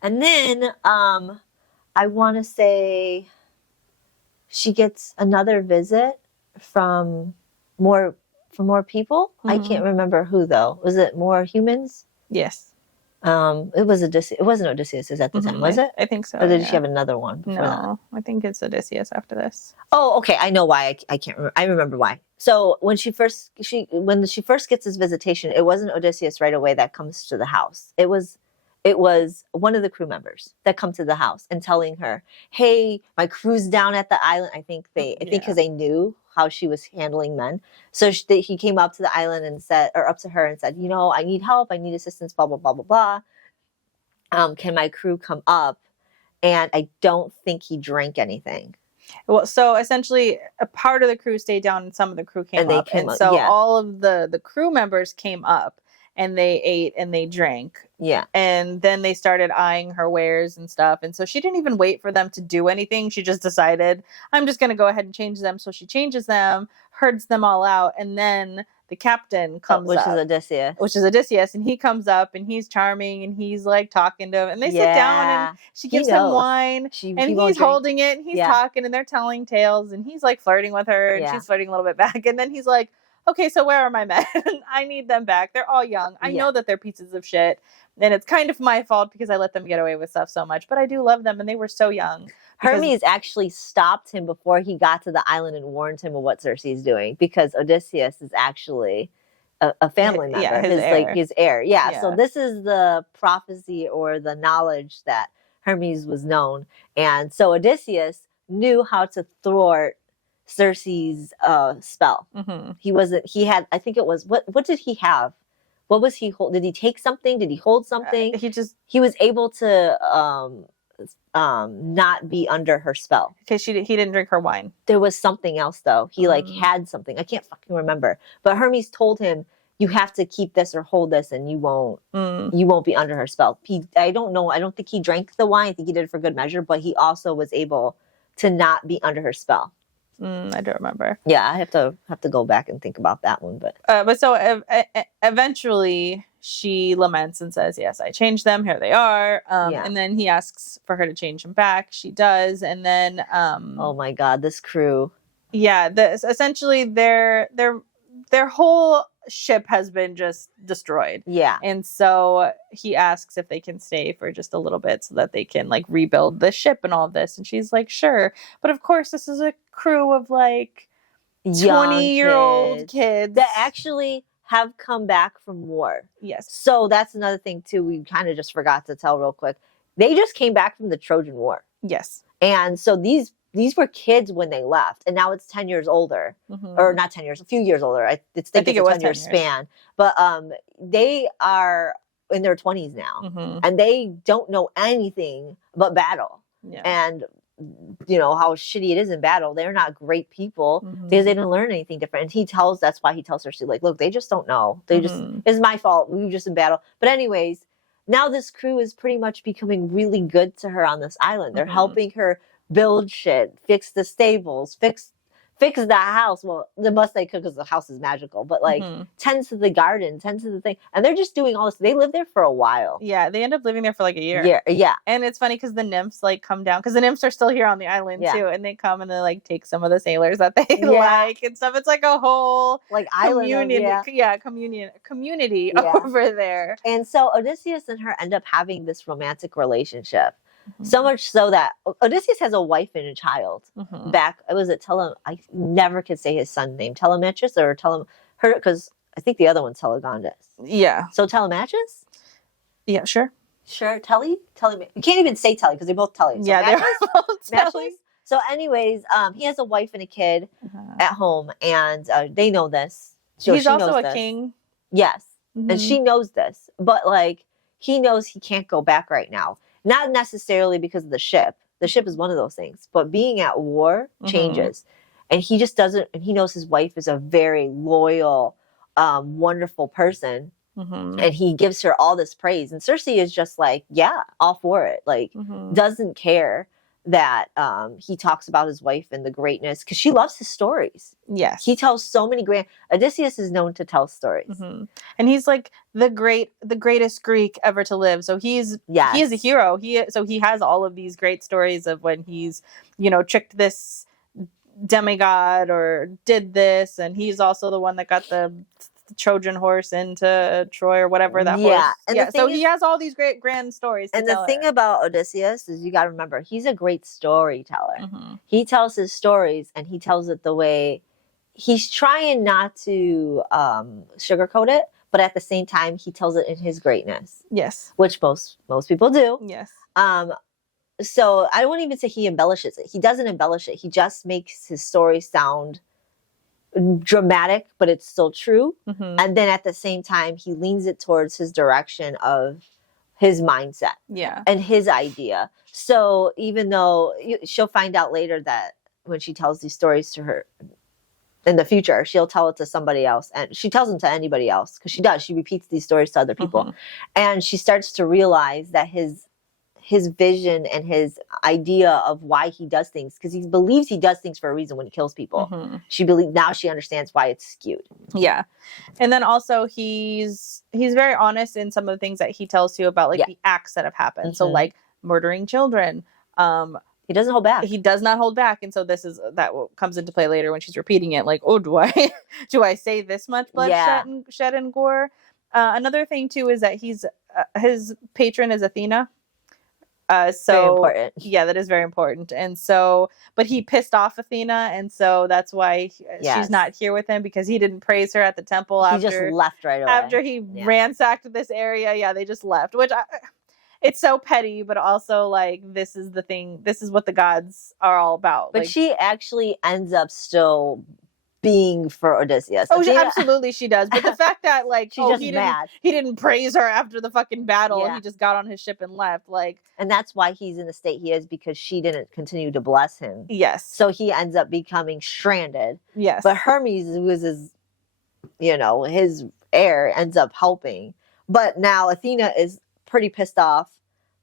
And then I want to say she gets another visit from more people. I can't remember who though. Was it more humans? Yes. It was Odysseus. It wasn't Odysseus at the time, was it? I think so. Or did she have another one? No, I think it's Odysseus after this. Oh, okay. I know why. I can't remember. I remember why. So when she first gets this visitation, it wasn't Odysseus right away that comes to the house. It was one of the crew members that come to the house and telling her, "Hey, my crew's down at the island." I think because they knew how she was handling men. So he came up to the island and said, or up to her and said, "I need help. I need assistance. Blah blah blah blah blah. Can my crew come up?" And I don't think he drank anything. Well, so essentially, a part of the crew stayed down, and some of the crew came up. All of the crew members came up. And they ate and they drank. Yeah. And then they started eyeing her wares and stuff. And so she didn't even wait for them to do anything. She just decided, I'm just going to go ahead and change them. So she changes them, herds them all out. And then the captain comes up. Which is Odysseus. And he comes up and he's charming and he's like talking to him. And they sit down and she gives him wine. And he's holding it and he's talking and they're telling tales. And he's like flirting with her and she's flirting a little bit back. And then he's like, okay, so where are my men? I need them back. They're all young. I know that they're pieces of shit. And it's kind of my fault because I let them get away with stuff so much. But I do love them. And they were so young. Hermes actually stopped him before he got to the island and warned him of what Circe is doing. Because Odysseus is actually a family member. Yeah, his heir. Yeah. So this is the prophecy or the knowledge that Hermes was known. And so Odysseus knew how to thwart Circe's spell. He had, I think it was, what did he have? What was he hold? Did he take something? Did he hold something? He was able to not be under her spell. Because he didn't drink her wine. There was something else though. He had something. I can't fucking remember. But Hermes told him, you have to keep this or hold this and you won't be under her spell. I don't know. I don't think he drank the wine. I think he did it for good measure, but he also was able to not be under her spell. I don't remember. Yeah, I have to go back and think about that one. But so eventually she laments and says, "Yes, I changed them. Here they are." And then he asks for her to change them back. She does, and then oh my God, this crew. Yeah, essentially their whole ship has been just destroyed. Yeah. And so he asks if they can stay for just a little bit so that they can like rebuild the ship and all of this. And she's like, sure. But of course, this is a crew of like 20-year-old kids that actually have come back from war. Yes. So that's another thing too. We kind of just forgot to tell real quick. They just came back from the Trojan War. Yes. And so these were kids when they left, and now it's 10 years older, or not 10 years, a few years older. I think it was a 10-year span. But they are in their 20s now, and they don't know anything but battle. Yeah. And how shitty it is in battle. They're not great people because they didn't learn anything different. And that's why he tells her, like, look, they just don't know. They just, it's my fault. We were just in battle. But anyways, now this crew is pretty much becoming really good to her on this island. They're helping her build shit, fix the stables, fix the house. Well, the must they cook because the house is magical, but like tends to the garden, tends to the thing. And they're just doing all this. They live there for a while. Yeah, they end up living there for like a year. Yeah. And it's funny because the nymphs like come down, because the nymphs are still here on the island too. And they come and they like take some of the sailors that they like and stuff. It's like a whole like community over there. And so Odysseus and her end up having this romantic relationship. So much so that Odysseus has a wife and a child. Back, was it I never could say his son's name. Telemachus or her, because I think the other one's Telegondus. Yeah. So Telemachus? Yeah, sure. Telly. You can't even say Telly because they're both Telly. So yeah, they're both Telly. So anyways, he has a wife and a kid at home, and they know this. He's also a king. Yes. And she knows this, but like he knows he can't go back right now. Not necessarily because of the ship. The ship is one of those things, but being at war changes. And he just doesn't, and he knows his wife is a very loyal, wonderful person. And he gives her all this praise. And Circe is just like, yeah, all for it. Like, doesn't care that he talks about his wife and the greatness, because she loves his stories. Yes. He tells so many Odysseus is known to tell stories. And he's like the greatest Greek ever to live. So he is a hero. He has all of these great stories of when he's, tricked this demigod or did this, and he's also the one that got the Trojan horse into Troy or whatever that horse. And so he has all these great grand stories. And the thing about Odysseus is, you got to remember, he's a great storyteller. He tells his stories, and he tells it the way he's trying not to sugarcoat it, but at the same time, he tells it in his greatness. Yes, which most people do. Yes. So I wouldn't even say he embellishes it. He doesn't embellish it. He just makes his story sound dramatic, but it's still true. And then at the same time, he leans it towards his direction of his mindset and his idea. So even though she'll find out later that when she tells these stories to her in the future, she'll tell it to somebody else, and she tells them to anybody else, because she repeats these stories to other people. And she starts to realize that his vision and his idea of why he does things, because he believes he does things for a reason when he kills people. Now she understands why it's skewed. Yeah. And then also he's very honest in some of the things that he tells you about, like the acts that have happened. So like murdering children. He doesn't hold back. He does not hold back. And so that comes into play later when she's repeating it. Like, oh, do I say this much blood shed and gore? Another thing too is that his patron is Athena. Very important. Yeah, that is very important. And so, but he pissed off Athena, and so that's why she's not here with him, because he didn't praise her at the temple. He just left right away. After he ransacked this area, they just left, which it's so petty, but also like, this is the thing. This is what the gods are all about. But she actually ends up still being for Odysseus. Oh, absolutely she does. But the fact that like he didn't praise her after the fucking battle, he just got on his ship and left. Like, and that's why he's in the state he is, because she didn't continue to bless him. Yes. So he ends up becoming stranded. Yes. But Hermes, who was his, his heir, ends up helping. But now Athena is pretty pissed off,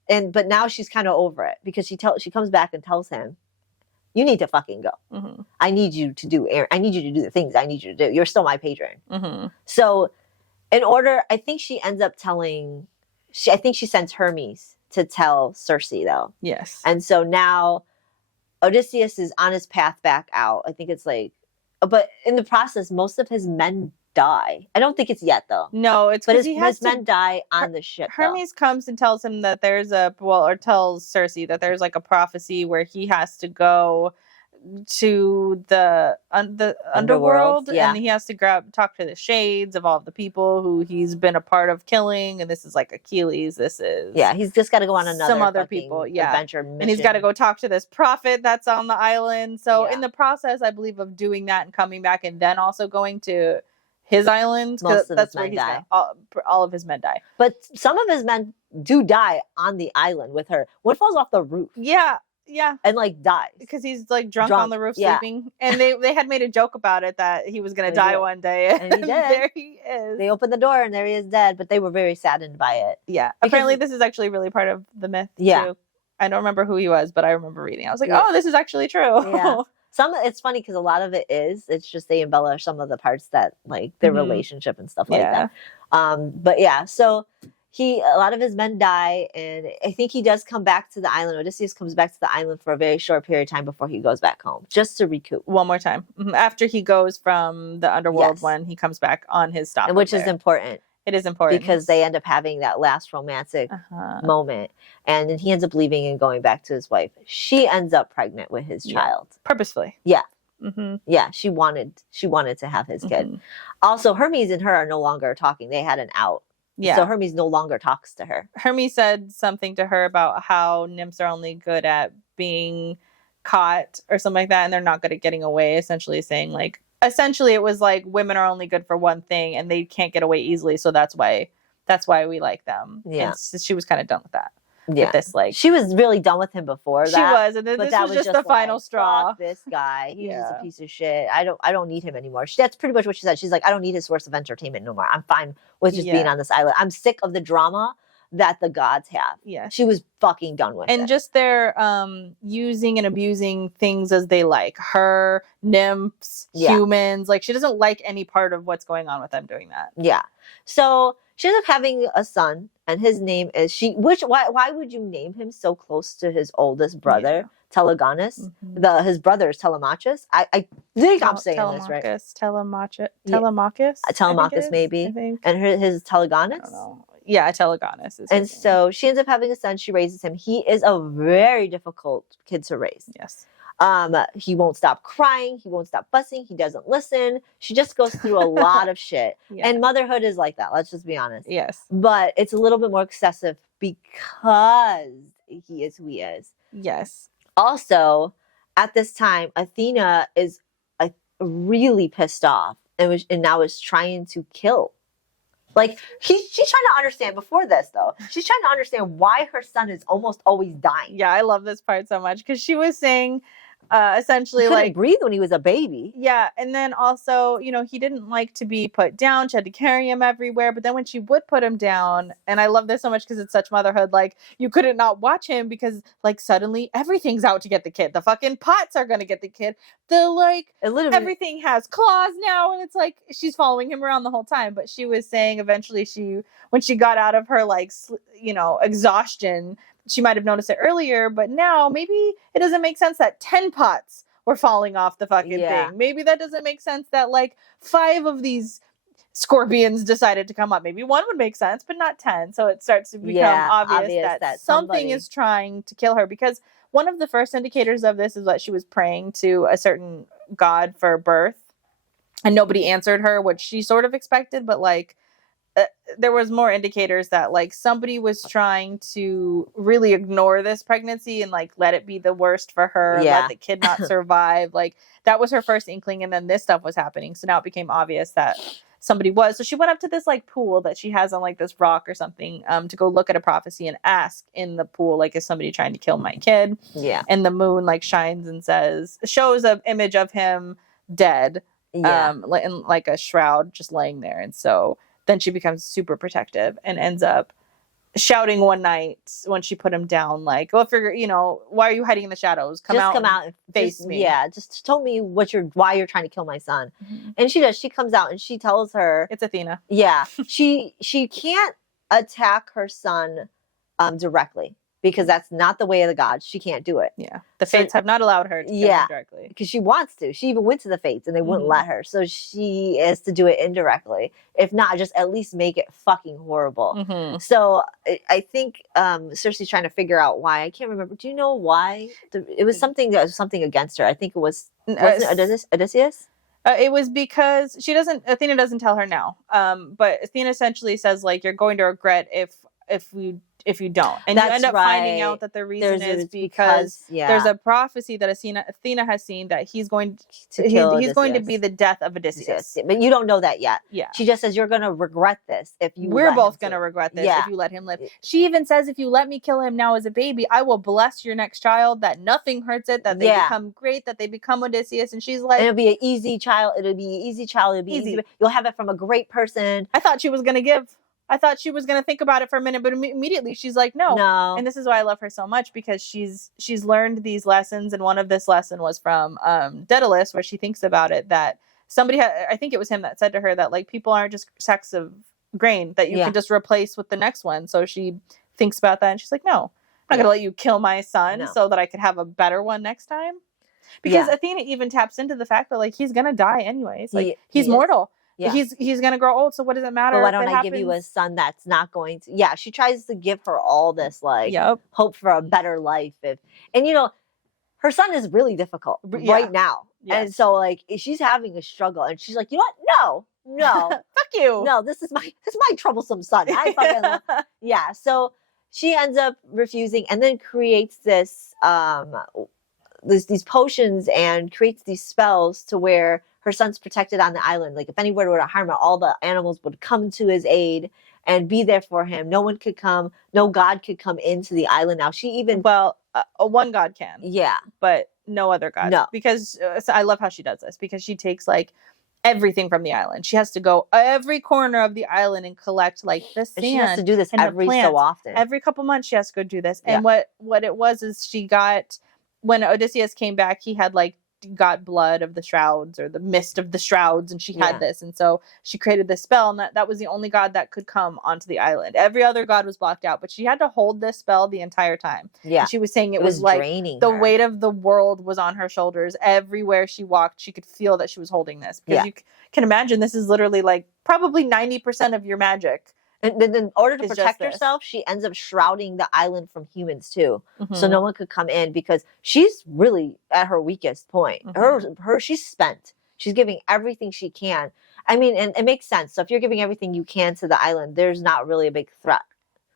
but now she's kind of over it, because she comes back and tells him, you need to fucking go. I need you to do the things I need you to do. You're still my patron. So I think she ends up I think she sends Hermes to tell Circe, though. Yes. And so now Odysseus is on his path back out. I think it's like, but in the process, most of his men die. I don't think it's yet, though. No, it's because his men die on the ship. Hermes comes and tells him that tells Circe that there's like a prophecy where he has to go to the underworld, and he has to talk to the shades of all the people who he's been a part of killing, and this is like Achilles. He's just got to go on some other people adventure mission, and he's got to go talk to this prophet that's on the island. So in the process, I believe, of doing that and coming back and then also going to his island, that's where all of his men die. But some of his men do die on the island with her. One falls off the roof. Yeah. And like dies. Because he's like drunk on the roof sleeping. And they had made a joke about it, that he was going to die one day. And he did. There he is. They opened the door and there he is dead, but they were very saddened by it. Yeah. Apparently this is actually really part of the myth too. I don't remember who he was, but I remember reading. I was like, oh, this is actually true. Yeah. It's funny because a lot of it's just they embellish some of the parts that like their relationship and stuff like that. But yeah, so a lot of his men die, and I think he does come back to the island. Odysseus comes back to the island for a very short period of time before he goes back home, just to recoup. One more time. After he goes from the underworld, when he comes back on his stop. Which is important. It is important. Because they end up having that last romantic moment. And then he ends up leaving and going back to his wife. She ends up pregnant with his child. Purposefully. Yeah. Yeah, she wanted to have his kid. Also, Hermes and her are no longer talking. They had an out. Yeah. So Hermes no longer talks to her. Hermes said something to her about how nymphs are only good at being caught or something like that, and they're not good at getting away, essentially saying like, essentially it was like women are only good for one thing and they can't get away easily, so that's why we like them. Yeah. And so she was kind of done with that. Yeah. With this, like, she was really done with him before that. She was, and then but this that was just the final straw. Fuck this guy. He's just Yeah. a piece of shit. I don't need him anymore. That's pretty much what she said. She's like, I don't need his source of entertainment no more. I'm fine with just being on this island. I'm sick of the drama that the gods have. Yeah. She was fucking done with it. And just their using and abusing things as they like. Her, nymphs, humans. Like, she doesn't like any part of what's going on with them doing that. Yeah. So she ends up having a son, and his name is why would you name him so close to his oldest brother, Telegonus? His brother is Telemachus. I think I'm saying this right. Telemachus, maybe. And his Telegonus? I don't know. Yeah, Telegonus is. And so she ends up having a son. She raises him. He is a very difficult kid to raise. Yes. He won't stop crying. He won't stop fussing. He doesn't listen. She just goes through a lot of shit. Yeah. And motherhood is like that. Let's just be honest. Yes. But it's a little bit more excessive because he is who he is. Yes. Also, at this time, Athena is really pissed off and now is trying to kill. Like, she's trying to understand before this, though. She's trying to understand why her son is almost always dying. Yeah, I love this part so much because she was saying, essentially, he couldn't breathe when he was a baby. Yeah, and then also, he didn't like to be put down. She had to carry him everywhere. But then when she would put him down, and I love this so much because it's such motherhood, like, you couldn't not watch him because, like, suddenly everything's out to get the kid. The fucking pots are going to get the kid. Everything has claws now, and it's like she's following him around the whole time. But she was saying eventually when she got out of her, like, exhaustion, she might have noticed it earlier, but now maybe it doesn't make sense that 10 pots were falling off the fucking thing. Maybe that doesn't make sense that, like, 5 of these scorpions decided to come up. Maybe 1 would make sense, but not 10. So it starts to become obvious that something is trying to kill her, because one of the first indicators of this is that she was praying to a certain god for birth and nobody answered her, which she sort of expected, but, like, there was more indicators that, like, somebody was trying to really ignore this pregnancy and, like, let it be the worst for her, let the kid not survive. Like, that was her first inkling, and then this stuff was happening. So now it became obvious that somebody was. So she went up to this, like, pool that she has on, like, this rock or something to go look at a prophecy and ask in the pool, like, is somebody trying to kill my kid? Yeah. And the moon, like, shines and shows an image of him dead, in, like, a shroud just laying there. And so then she becomes super protective and ends up shouting one night when she put him down, like, well, if you're, why are you hiding in the shadows? Come out and face me. Yeah, just tell me why you're trying to kill my son. Mm-hmm. And she does. She comes out and she tells her. It's Athena. Yeah. she can't attack her son directly, because that's not the way of the gods. She can't do it. Yeah. The fates have not allowed her to kill him directly. Because she wants to. She even went to the fates and they wouldn't let her. So she is to do it indirectly. If not, just at least make it fucking horrible. Mm-hmm. So I think Circe's trying to figure out why. I can't remember. Do you know why? It was something against her. I think it was Odysseus? It was because Athena doesn't tell her now. But Athena essentially says, like, you're going to regret if you don't. And you end up finding out that the reason is because there's a prophecy that Athena has seen that he's going to be the death of Odysseus. But you don't know that yet. Yeah. She just says, you're going to regret this if you We're both going to regret this if you let him live. She even says, if you let me kill him now as a baby, I will bless your next child, that nothing hurts it, that they become great, that they become Odysseus. And she's like, it'll be an easy child. It'll be an easy child. It'll be easy. You'll have it from a great person. I thought she was going to think about it for a minute, but immediately she's like, no. And this is why I love her so much, because she's learned these lessons. And one of this lesson was from Daedalus, where she thinks about it, that somebody I think it was him that said to her that, like, people aren't just sacks of grain that you can just replace with the next one. So she thinks about that and she's like, no, I'm not going to let you kill my son so that I could have a better one next time. Because Athena even taps into the fact that, like, he's going to die anyways. Like, he's mortal. Yeah. He's gonna grow old, so what does it matter? But why don't I give you a son that's not going to? Yeah, she tries to give her all this, like, hope for a better life. And her son is really difficult right now, and so, like, she's having a struggle, and she's like, you know what? No, fuck you. No, this is my troublesome son. I fucking So she ends up refusing, and then creates this these potions and creates these spells to where her son's protected on the island. Like if anyone were to harm her, all the animals would come to his aid and be there for him. No one could come, no god could come into the island. Now she even, well, one god can, yeah, but no other gods. No. Because so I love how she does this, because she takes like everything from the island. She has to go every corner of the island and collect like the sand. and she has to do this and the every plants. so often. Every couple months she has to go do this. Yeah. And what it was is she got, when Odysseus came back, he had like got blood of the shrouds or the mist of the shrouds, and she had this, and so she created this spell, and that was the only god that could come onto the island. Every other god was blocked out, but she had to hold this spell the entire time. Yeah, and she was saying it was like draining the her. weight of the world was on her shoulders. Everywhere she walked, she could feel that she was holding this, because you can imagine this is literally like probably 90% of your magic. And then in order to It's protect just this. herself, she ends up shrouding the island from humans too. So no one could come in, because she's really at her weakest point. She's spent. She's giving everything she can. I mean, and it makes sense. So if you're giving everything you can to the island, there's not really a big threat.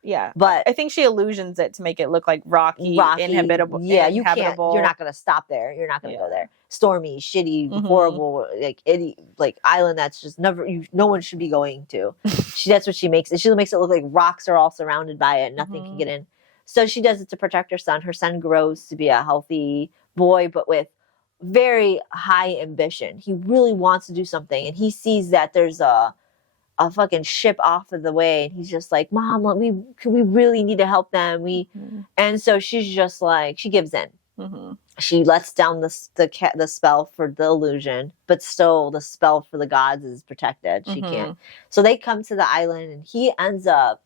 Yeah, but I think she illusions it to make it look like rocky, inhabitable. Yeah, you inhabitable. can't. You're not going to stop there. You're not going to go there. Stormy, shitty, horrible, like island that's just never. No one should be going to. That's what she makes it. She makes it look like rocks are all surrounded by it. And nothing can get in. So she does it to protect her son. Her son grows to be a healthy boy, but with very high ambition. He really wants to do something, and he sees that there's a fucking ship off of the way, and he's just like, Mom, we really need to help them. And so she's just like, she gives in. She lets down the spell for the illusion, but still the spell for the gods is protected. She can't. So they come to the island, and he ends up,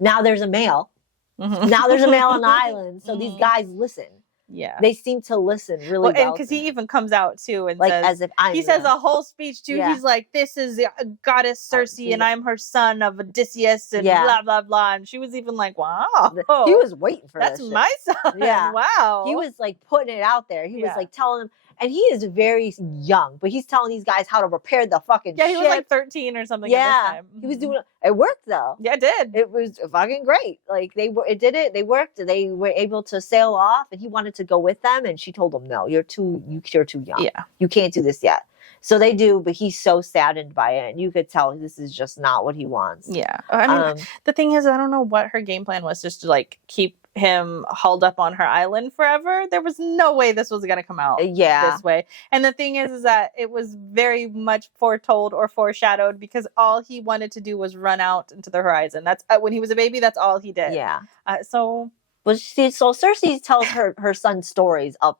now there's a male. Now there's a male on the island. So these guys listen. Yeah, they seem to listen really well. And because he even comes out too, and like says, as if he says a whole speech too. Yeah. He's like, "This is the goddess Circe, and I'm her son of Odysseus, and blah blah blah." And she was even like, "Wow, he was waiting for that's this my son." Yeah, wow. He was like putting it out there. He was like telling them. And he is very young, but he's telling these guys how to repair the fucking ship. He was like 13 or something. Yeah, at this time. He was doing it. Worked though. Yeah, it did. It was fucking great. Like it did it. They worked. They were able to sail off, and he wanted to go with them. And she told him, "No, you're too young. Yeah, you can't do this yet." So they do, but he's so saddened by it, and you could tell this is just not what he wants. Yeah, I mean, the thing is, I don't know what her game plan was, just to like keep him hauled up on her island forever. There was no way this was going to come out this way. And the thing is that it was very much foretold or foreshadowed, because all he wanted to do was run out into the horizon. That's when he was a baby, that's all he did. Yeah. So Circe tells her son stories of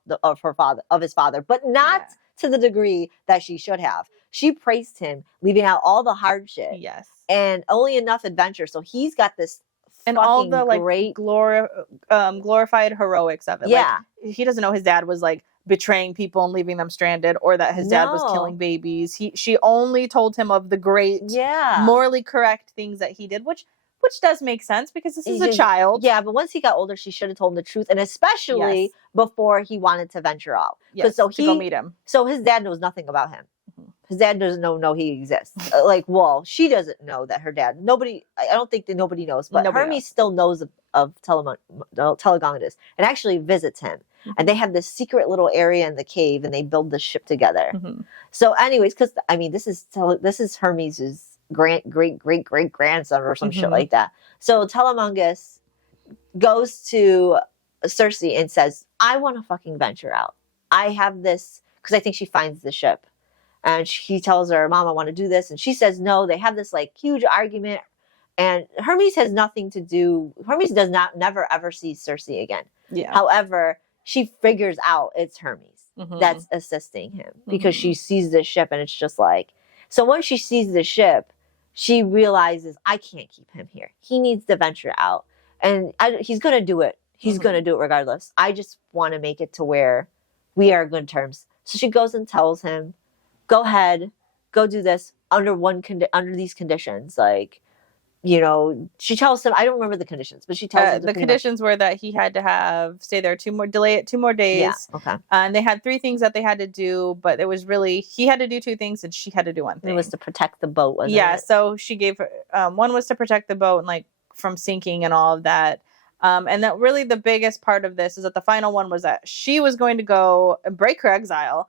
his father, but not to the degree that she should have. She praised him, leaving out all the hardship. Yes. And only enough adventure. So he's got this and all the like great glorified heroics of it. Yeah. Like, he doesn't know his dad was like betraying people and leaving them stranded, or that his dad was killing babies. She only told him of the great, morally correct things that he did, which does make sense, because this is a child. Yeah, but once he got older, she should have told him the truth, and especially before he wanted to venture out. Yes, to go meet him. So his dad knows nothing about him. His dad doesn't know he exists. She doesn't know that her dad. I don't think that nobody knows, but Hermes still knows of Telegonidus and actually visits him. And they have this secret little area in the cave, and they build the ship together. So, anyways, because I mean, this is Hermes's great grandson or some shit like that. So Telegonidus goes to Circe and says, "I want to fucking venture out. I have this," because I think she finds the ship. And he tells her, "Mom, I want to do this." And she says no. They have this like huge argument. And Hermes has nothing to do. Hermes does never ever see Circe again. Yeah. However, she figures out it's Hermes that's assisting him, because she sees the ship, and it's just like, so once she sees the ship, she realizes, I can't keep him here. He needs to venture out. And he's going to do it. He's going to do it regardless. I just want to make it to where we are on good terms. So she goes and tells him, go ahead, go do this under these conditions. Like, she tells him, I don't remember the conditions, but she tells him the conditions were that he had to stay there delay it 2 more days. Yeah, okay. And they had 3 things that they had to do, but it was really, he had to do 2 things and she had to do 1 thing. It was to protect the boat, wasn't it? Yeah, so she gave her, 1 was to protect the boat and like from sinking and all of that. And that really the biggest part of this is that the final one was that she was going to go and break her exile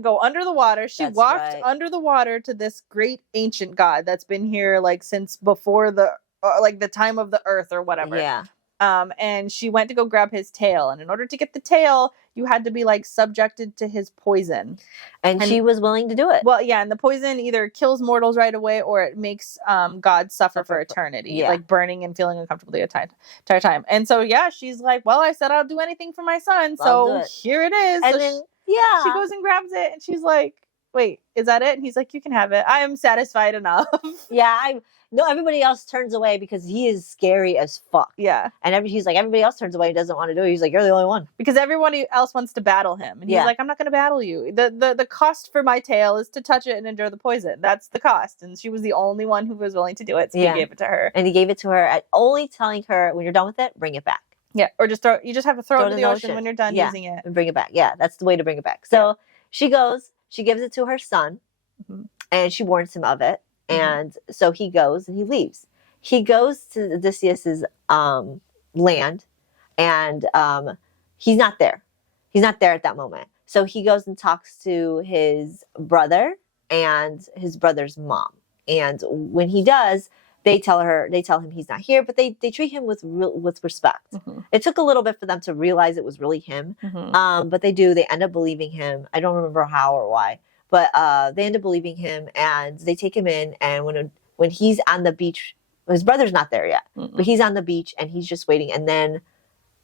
go under the water. She That's walked right. under the water to this great ancient god that's been here like since before the like the time of the earth or whatever. Yeah. And she went to go grab his tail, and in order to get the tail, you had to be like subjected to his poison. And she was willing to do it. Well, yeah, and the poison either kills mortals right away or it makes God suffer for eternity, like burning and feeling uncomfortable the entire time. And so, yeah, she's like, well, I said I'll do anything for my son, so here it is. And so then, she goes and grabs it, and she's like, wait, is that it? And he's like, you can have it. I am satisfied enough. Yeah, no, everybody else turns away because he is scary as fuck. Yeah. And he's like, everybody else turns away and doesn't want to do it. He's like, you're the only one. Because everyone else wants to battle him. And he's like, I'm not going to battle you. The cost for my tail is to touch it and endure the poison. That's the cost. And she was the only one who was willing to do it. So he gave it to her. And he gave it to her at only telling her, when you're done with it, bring it back. Yeah. Or you just have to throw it into the ocean when you're done using it. And bring it back. Yeah. That's the way to bring it back. So she goes, she gives it to her son, and she warns him of it. And so he goes and he leaves. He goes to Odysseus's land, and he's not there. He's not there at that moment. So he goes and talks to his brother and his brother's mom. And when he does, they tell him he's not here, but they treat him with respect. It took a little bit for them to realize it was really him, but they do. They end up believing him. I don't remember how or why, but they end up believing him, and they take him in. And when he's on the beach, his brother's not there yet, but he's on the beach and he's just waiting. And then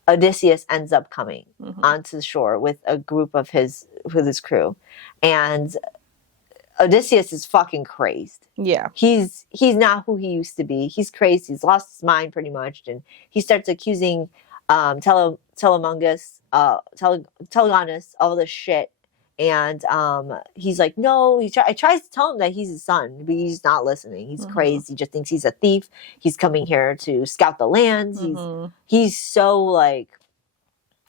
Odysseus ends up coming onto the shore with a group of his crew, and Odysseus is fucking crazed. Yeah. He's not who he used to be. He's crazed. He's lost his mind pretty much. And he starts accusing Telegonus all this shit. And he's like, no, I tries to tell him that he's his son, but he's not listening. He's crazy. He just thinks he's a thief. He's coming here to scout the land. He's so like,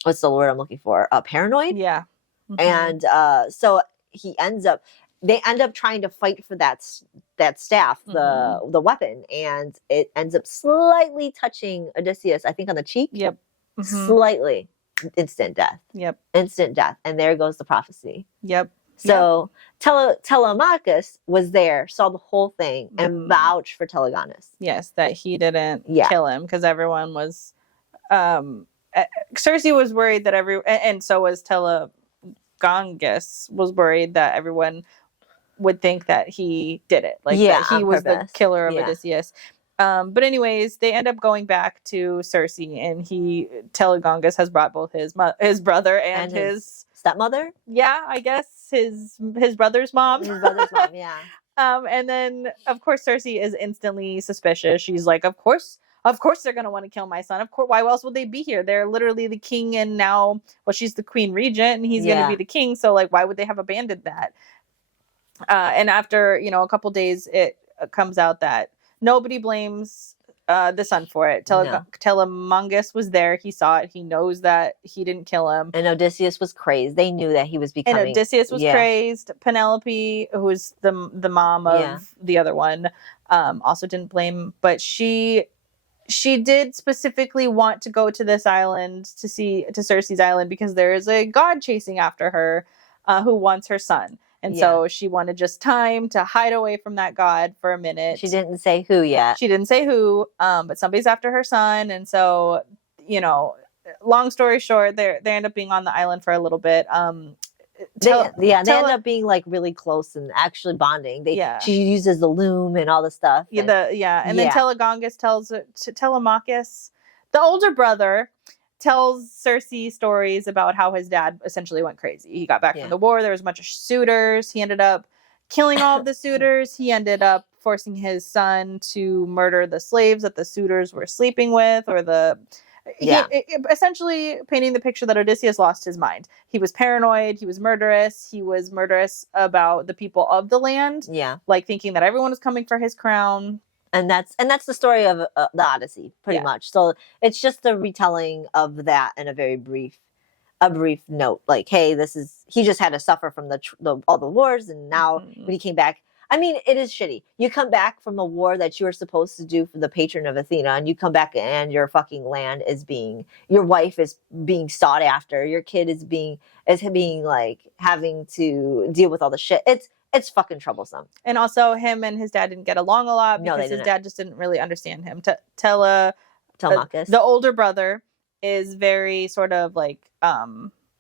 what's the word I'm looking for? Paranoid. Yeah. And so they end up trying to fight for that staff, the weapon, and it ends up slightly touching Odysseus, I think on the cheek. Yep. Slightly. Instant death. Yep. Instant death. And there goes the prophecy. Yep. So Telemachus was there, saw the whole thing, and vouched for Telegonus. Yes, that he didn't kill him, because everyone was Circe was worried that and so was Telegonus was worried that everyone would think that he did it, like that he was the killer of Odysseus. But anyways, they end up going back to Circe, and Telegonus has brought both his brother and his stepmother. Yeah, I guess his brother's mom. His brother's mom, yeah. And then of course Circe is instantly suspicious. She's like, of course they're gonna want to kill my son. Of course, why else would they be here? They're literally the king, and now, well, she's the queen regent, and he's gonna be the king. So like, why would they have abandoned that? And after a couple days, it comes out that nobody blames the son for it. Telegonus was there. He saw it. He knows that he didn't kill him. And Odysseus was crazed. They knew that he was becoming. And Odysseus was crazed. Penelope, who was the mom of the other one, also didn't blame. But she did specifically want to go to this island to Circe's island, because there is a god chasing after her, who wants her son. And so she wanted just time to hide away from that god for a minute. She didn't say who yet. She didn't say who, but somebody's after her son. And so, long story short, they end up being on the island for a little bit. They end up being like really close and actually bonding. She uses the loom and all the stuff. And then Telegonus tells Telemachus, the older brother, tells Circe stories about how his dad essentially went crazy. He got back from the war. There was a bunch of suitors. He ended up killing all of the suitors. He ended up forcing his son to murder the slaves that the suitors were sleeping with, or essentially painting the picture that Odysseus lost his mind. He was paranoid. He was murderous. He was murderous about the people of the land. Yeah. Like thinking that everyone was coming for his crown. And that's the story of the Odyssey, pretty much. So it's just a retelling of that in a very brief note. Like, hey, he just had to suffer from all the wars, and now when he came back, I mean, it is shitty. You come back from a war that you were supposed to do for the patron of Athena, and you come back and your fucking land is being, your wife is being sought after, your kid is being like having to deal with all the shit. It's fucking troublesome. And also, him and his dad didn't get along a lot because his dad just didn't really understand him. Telemachus, the older brother, is very sort of like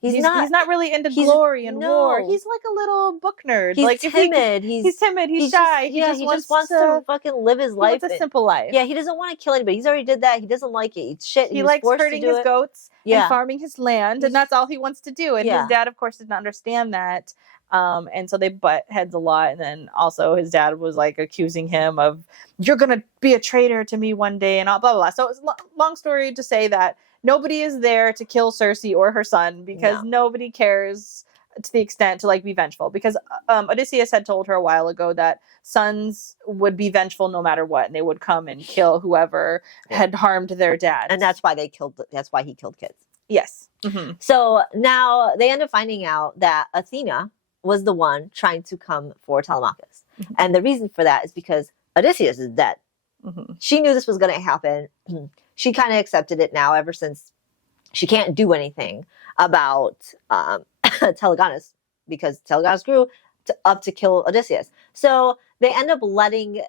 he's not really into glory and war. He's like a little book nerd. He's like timid. He's timid. He's shy. He just wants to fucking live his life. He wants a simple life. Yeah, he doesn't want to kill anybody. He's already did that. He doesn't like it. It's shit. He likes herding his goats and farming his land, and that's all he wants to do. And his dad, of course, didn't understand that. And so they butt heads a lot. And then also his dad was like accusing him of, you're going to be a traitor to me one day and all blah, blah, blah. So it was long story to say that nobody is there to kill Circe or her son because nobody cares to the extent to like be vengeful, because Odysseus had told her a while ago that sons would be vengeful no matter what, and they would come and kill whoever had harmed their dad. And that's why he killed kids. Yes. Mm-hmm. So now they end up finding out that Athena was the one trying to come for Telemachus. Mm-hmm. And the reason for that is because Odysseus is dead. Mm-hmm. She knew this was going to happen. She kind of accepted it now, ever since she can't do anything about Telegonus, because Telegonus grew up to kill Odysseus. So they end up letting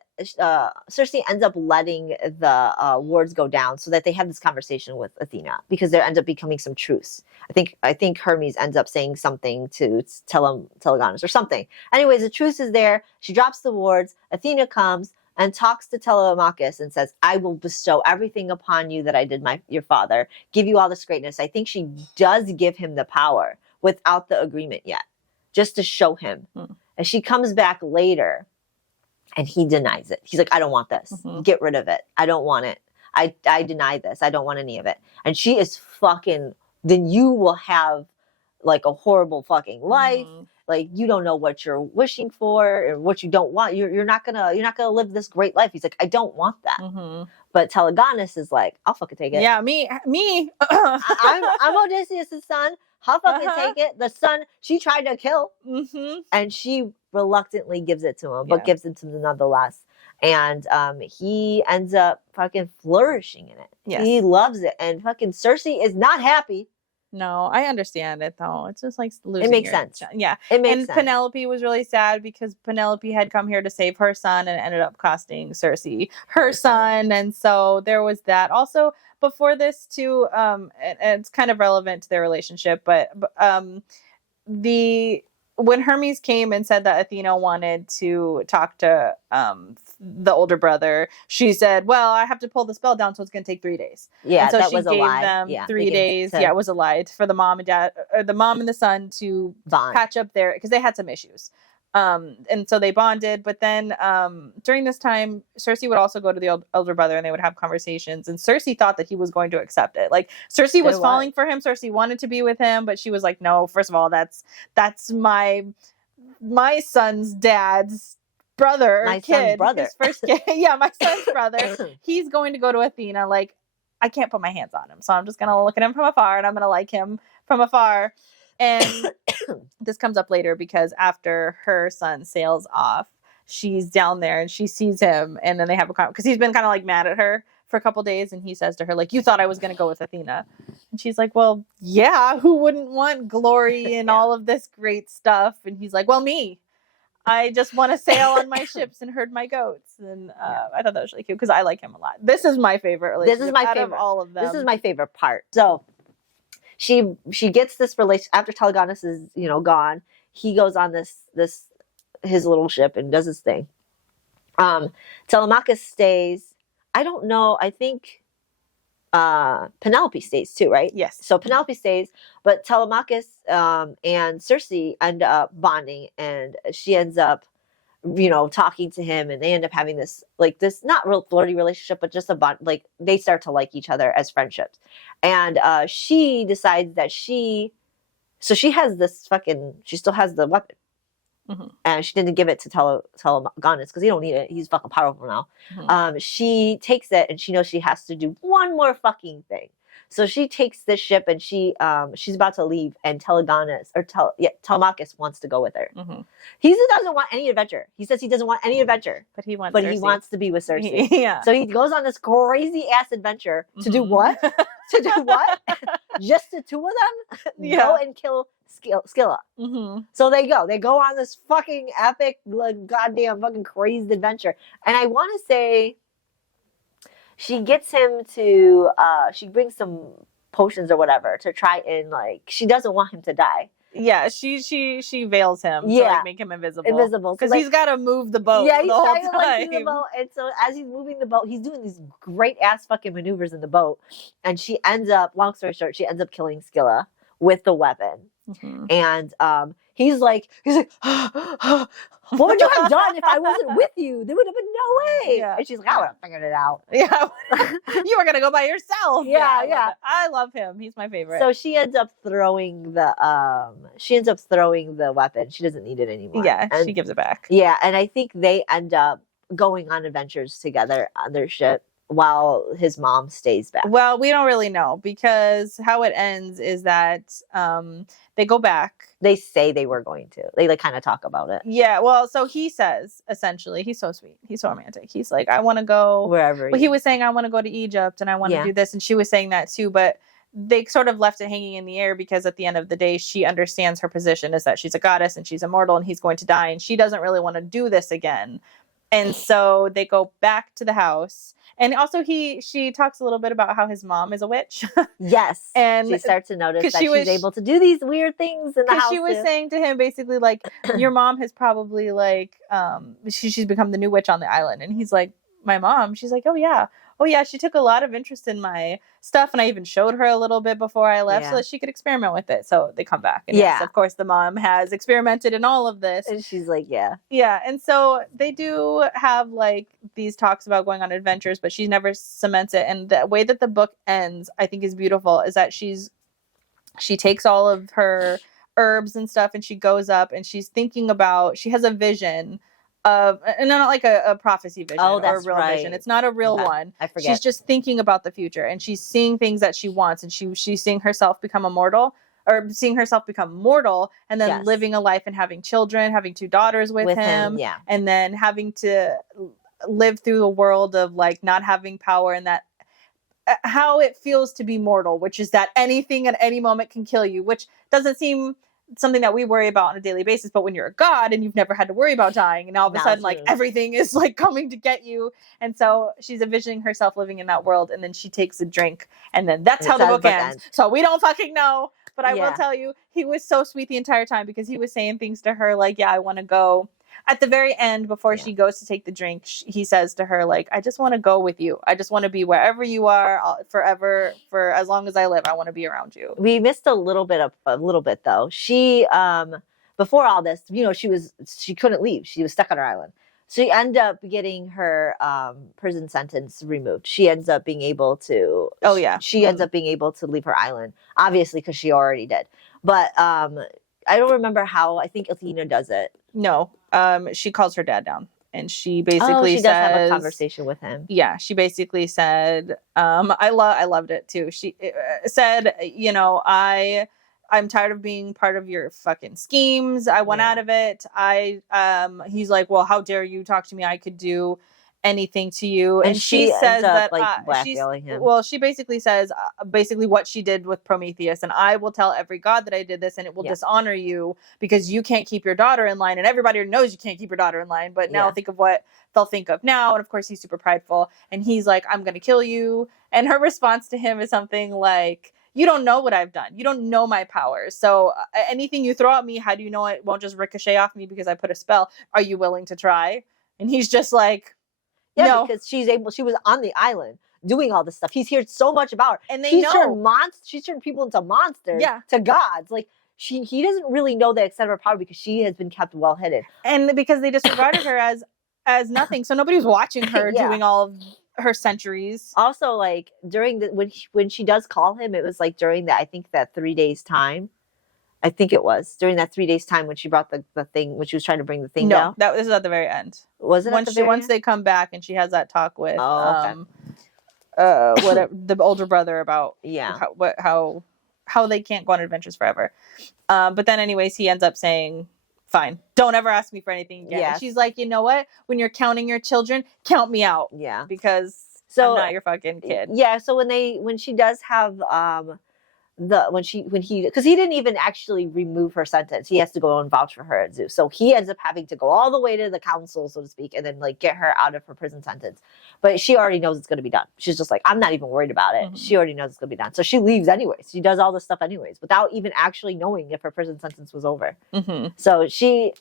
Circe ends up letting the wards go down so that they have this conversation with Athena, because there ends up becoming some truce. I think Hermes ends up saying something to Telegonus or something. Anyways, the truce is there. She drops the wards. Athena comes and talks to Telemachus and says, I will bestow everything upon you that I did your father, give you all this greatness. I think she does give him the power without the agreement yet, just to show him. And she comes back later and he denies it. He's like, I don't want this. Mm-hmm. Get rid of it. I don't want it. I deny this. I don't want any of it. And she is fucking, then you will have like a horrible fucking life. Mm-hmm. Like, you don't know what you're wishing for or what you don't want. You're not gonna live this great life. He's like, I don't want that. Mm-hmm. But Telegonus is like, I'll fucking take it. Yeah, me. I'm Odysseus' son. I'll fucking take it. The son she tried to kill, and she reluctantly gives it to him, but gives it to him nonetheless. And he ends up fucking flourishing in it. Yes. He loves it, and fucking Circe is not happy. No, I understand it though. It's just like losing. It makes sense. Yeah, it makes sense. Penelope was really sad because Penelope had come here to save her son and ended up costing Circe her son, and so there was that. Also, before this too, and it's kind of relevant to their relationship, but when Hermes came and said that Athena wanted to talk to the older brother, she said, well, I have to pull the spell down, so it's going to take 3 days. Yeah, and so that she was gave a lie. them 3 days. Yeah, it was a lie for the mom and dad, or the mom and the son to patch up their, because they had some issues. And so they bonded, but then during this time, Circe would also go to the elder brother and they would have conversations, and Circe thought that he was going to accept it. Like, Circe was falling for him. Circe wanted to be with him, but she was like, no, first of all, that's my son's dad's brother, my kid, son's brother. His first kid. Yeah, my son's brother. He's going to go to Athena. Like, I can't put my hands on him, so I'm just gonna look at him from afar, and I'm gonna like him from afar. And this comes up later, because after her son sails off, she's down there and she sees him, and then they have a conversation, because he's been kind of like mad at her for a couple days, and he says to her, like, you thought I was going to go with Athena. And she's like, well, yeah, who wouldn't want glory and all of this great stuff? And he's like, well, me. I just want to sail on my ships and herd my goats. And I thought that was really cute, because I like him a lot. This is my favorite relationship. This is my favorite of all of them. This is my favorite part. So she gets this relation after Telegonus is gone. He goes on his little ship and does his thing. Telemachus stays. I don't know. I think Penelope stays too, right? Yes. So Penelope stays, but Telemachus and Circe end up bonding, and she ends up talking to him, and they end up having this not real flirty relationship, but just a bond. Like, they start to like each other as friendships. And she decides that she has this she still has the weapon. Mm-hmm. And she didn't give it to Telegonus because he don't need it. He's fucking powerful now. Mm-hmm. She takes it, and she knows she has to do one more fucking thing. So she takes this ship and she's about to leave, and Telemachus wants to go with her. Mm-hmm. He doesn't want any adventure. He says he doesn't want any adventure. But he wants to be with Circe. Yeah. So he goes on this crazy ass adventure to do what? To do what? Just the two of them? Go and kill Scylla. Mm-hmm. So they go on this fucking epic, like, goddamn fucking crazy adventure. And I want to say she gets him to, she brings some potions or whatever to try and, like, she doesn't want him to die. Yeah, she veils him to, like, make him invisible. Because he's got to move the boat the whole time. Like, do the boat. And so as he's moving the boat, he's doing these great ass fucking maneuvers in the boat. And she ends up, long story short, she ends up killing Scylla with the weapon. Mm-hmm. And he's like, what would you have done if I wasn't with you? There would have been no way. Yeah. And she's like, I would have figured it out. Yeah. You were going to go by yourself. Yeah. I love him. He's my favorite. So she ends up throwing the weapon. She doesn't need it anymore. Yeah, and she gives it back. Yeah, and I think they end up going on adventures together on their ship while his mom stays back. Well, we don't really know, because how it ends is that they go back. They say they were going to. They, like, kind of talk about it. Yeah, well, so he says, essentially, he's so sweet. He's so romantic. He's like, I want to go wherever. Well, he was saying, I want to go to Egypt and I want to do this. And she was saying that too. But they sort of left it hanging in the air, because at the end of the day, she understands her position is that she's a goddess and she's immortal and he's going to die. And she doesn't really want to do this again. And so they go back to the house. And also she talks a little bit about how his mom is a witch. Yes. And she starts to notice that she's able to do these weird things in the house. She was saying to him basically, like, your mom has probably, like, she's become the new witch on the island. And he's like, my mom? She's like, oh yeah, she took a lot of interest in my stuff, and I even showed her a little bit before I left so that she could experiment with it. So they come back, and yes, of course the mom has experimented in all of this, and she's like, yeah, and so they do have, like, these talks about going on adventures, but she never cements it. And the way that the book ends, I think, is beautiful, is that she takes all of her herbs and stuff, and she goes up and she's thinking about, she has a vision of, and not like a prophecy vision or a real vision. It's not a real one. I forget. She's just thinking about the future, and she's seeing things that she wants, and she's seeing herself become immortal, or seeing herself become mortal, and then living a life and having children, having 2 daughters with him, and then having to live through a world of, like, not having power, and that how it feels to be mortal, which is that anything at any moment can kill you, which doesn't seem something that we worry about on a daily basis. But when you're a god and you've never had to worry about dying, and all of a sudden, like, everything is, like, coming to get you. And so she's envisioning herself living in that world, and then she takes a drink, and then that's how the book ends. So we don't fucking know, but I will tell you, he was so sweet the entire time, because he was saying things to her like, I want to go. At the very end, before she goes to take the drink, he says to her, like, I just want to go with you. I just want to be wherever you are forever, for as long as I live. I want to be around you. We missed a little bit though. She, before all this, she couldn't leave. She was stuck on her island. She ended up getting her prison sentence removed. She ends up being able to. Oh yeah. She ends up being able to leave her island, obviously, because she already did. But I don't remember how. I think Athena does it. No, she calls her dad down, and she basically she does have a conversation with him. Yeah, she basically said, I loved it too. She said, I'm tired of being part of your fucking schemes. I want out of it. He's like, well, how dare you talk to me? I could do anything to you. And she says that, like, blackmailing him. Well, she basically says what she did with Prometheus, and I will tell every god that I did this, and it will dishonor you, because you can't keep your daughter in line, and everybody knows you can't keep your daughter in line, but now think of what they'll think of now. And of course he's super prideful, and he's like, I'm gonna kill you. And her response to him is something like, you don't know what I've done. You don't know my powers. So anything you throw at me, how do you know it won't just ricochet off me because I put a spell? Are you willing to try? And he's just like, no. Because she was on the island doing all this stuff. He's heard so much about her. And she's turned people into monsters, to gods. Like, he doesn't really know the extent of her power, because she has been kept well hidden. And because they disregarded her as nothing. So nobody's watching her doing all of her centuries. Also, like, during when she does call him, it was like during that 3 days time. I think it was during that 3 days time when she brought the thing, when she was trying to bring the thing down. No, this is at the very end. Was it once they come back and she has that talk with whatever the older brother about Yeah. how they can't go on adventures forever. But then anyways, he ends up saying, fine, don't ever ask me for anything again. Yes. And she's like, you know what? When you're counting your children, count me out. Yeah. Because So I'm not your fucking kid. Yeah. So when she does have when he because he didn't even actually remove her sentence, he has to go and vouch for her at Zeus, so he ends up having to go all the way to the council, so to speak, and then like get her out of her prison sentence. But she already knows it's going to be done. She's just like, I'm not even worried about it. She already knows it's going to be done, so she leaves anyways. She does all this stuff anyways without even actually knowing if her prison sentence was over. So she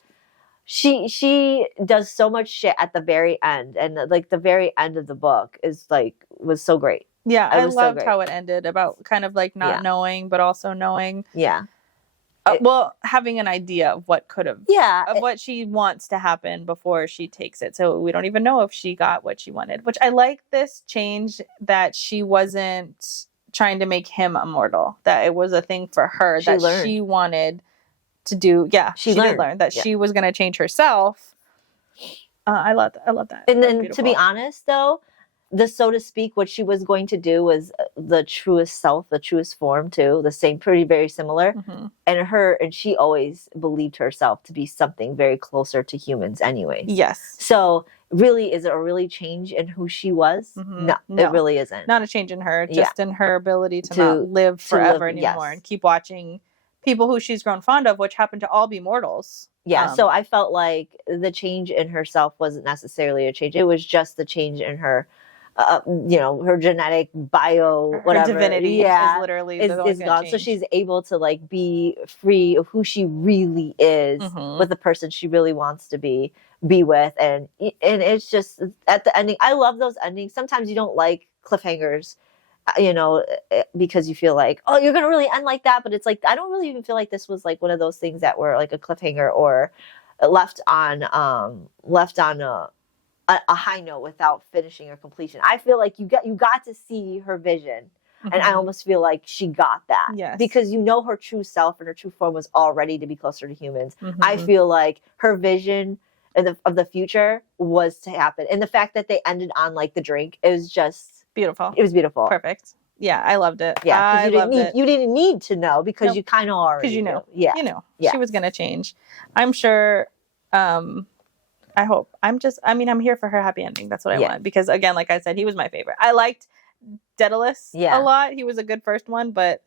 does so much shit at the very end, and like the very end of the book was so great. Yeah, I loved how it ended, about kind of like not knowing, but also knowing. Yeah. Well, having an idea of what could have, of what she wants to happen before she takes it. So we don't even know if she got what she wanted, which I like this change, that she wasn't trying to make him immortal, that it was a thing for her that she wanted to do. Yeah, she did learn that she was going to change herself. I love that. And then to be honest though, so to speak, what she was going to do was the truest self, the truest form too, the same, pretty, very similar. And she always believed herself to be something very closer to humans anyways. Yes. So really, is it a really change in who she was? No, it really isn't. Not a change in her, just in her ability to not live forever anymore and keep watching people who she's grown fond of, which happen to all be mortals. Yeah, so I felt like the change in herself wasn't necessarily a change. It was just the change in her, her genetic whatever. Her divinity is literally is gone. So she's able to like be free of who she really is with the person she really wants to be with. And it's just at the ending. I love those endings. Sometimes you don't like cliffhangers, because you feel like, oh, you're going to really end like that. But it's like, I don't really even feel like this was like one of those things that were like a cliffhanger or left on a high note without finishing or completion. I feel like you got to see her vision. And I almost feel like she got that. Yes. Because her true self and her true form was all ready to be closer to humans. I feel like her vision of the future was to happen. And the fact that they ended on like the drink, it was just beautiful. It was beautiful. Perfect. Yeah, I loved it. Yeah, you didn't need to know because you kind of already knew. Yeah. You knew. Yeah. She was going to change. I'm sure... I hope. I'm here for her happy ending. That's what I want. Because again, like I said, he was my favorite. I liked Daedalus a lot. He was a good first one, and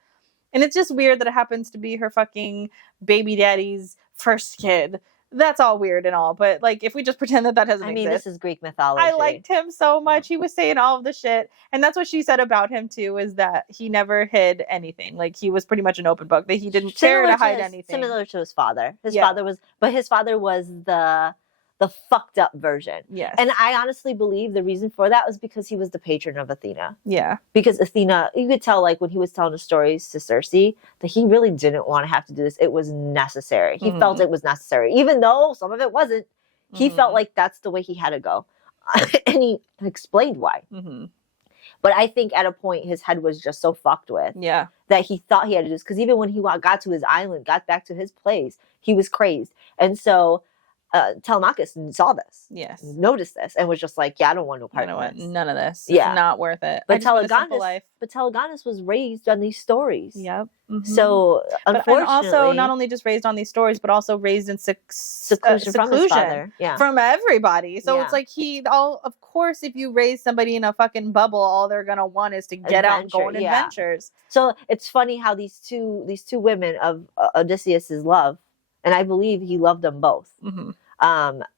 it's just weird that it happens to be her fucking baby daddy's first kid. That's all weird and all, but like if we just pretend that doesn't exist. This is Greek mythology. I liked him so much. He was saying all of the shit. And that's what she said about him too, is that he never hid anything. Like he was pretty much an open book, that he didn't care to hide anything. Similar to his father. His father was the fucked up version. Yes. And I honestly believe the reason for that was because he was the patron of Athena. Yeah. Because Athena, you could tell like when he was telling the stories to Circe that he really didn't want to have to do this. It was necessary. He felt it was necessary. Even though some of it wasn't, he felt like that's the way he had to go. And he explained why. But I think at a point his head was just so fucked with that he thought he had to do this. Because even when he got to his island, got back to his place, he was crazed. And so Telemachus saw this, noticed this, and was just like, "Yeah, I don't want no part of this. None of this. Yeah, it's not worth it." But Telegonus was raised on these stories. Yep. So unfortunately, and also not only just raised on these stories, but also raised in seclusion from his father, from everybody. So it's like of course, if you raise somebody in a fucking bubble, all they're gonna want is to get out and go on adventures. So it's funny how these two women of Odysseus's love, and I believe he loved them both.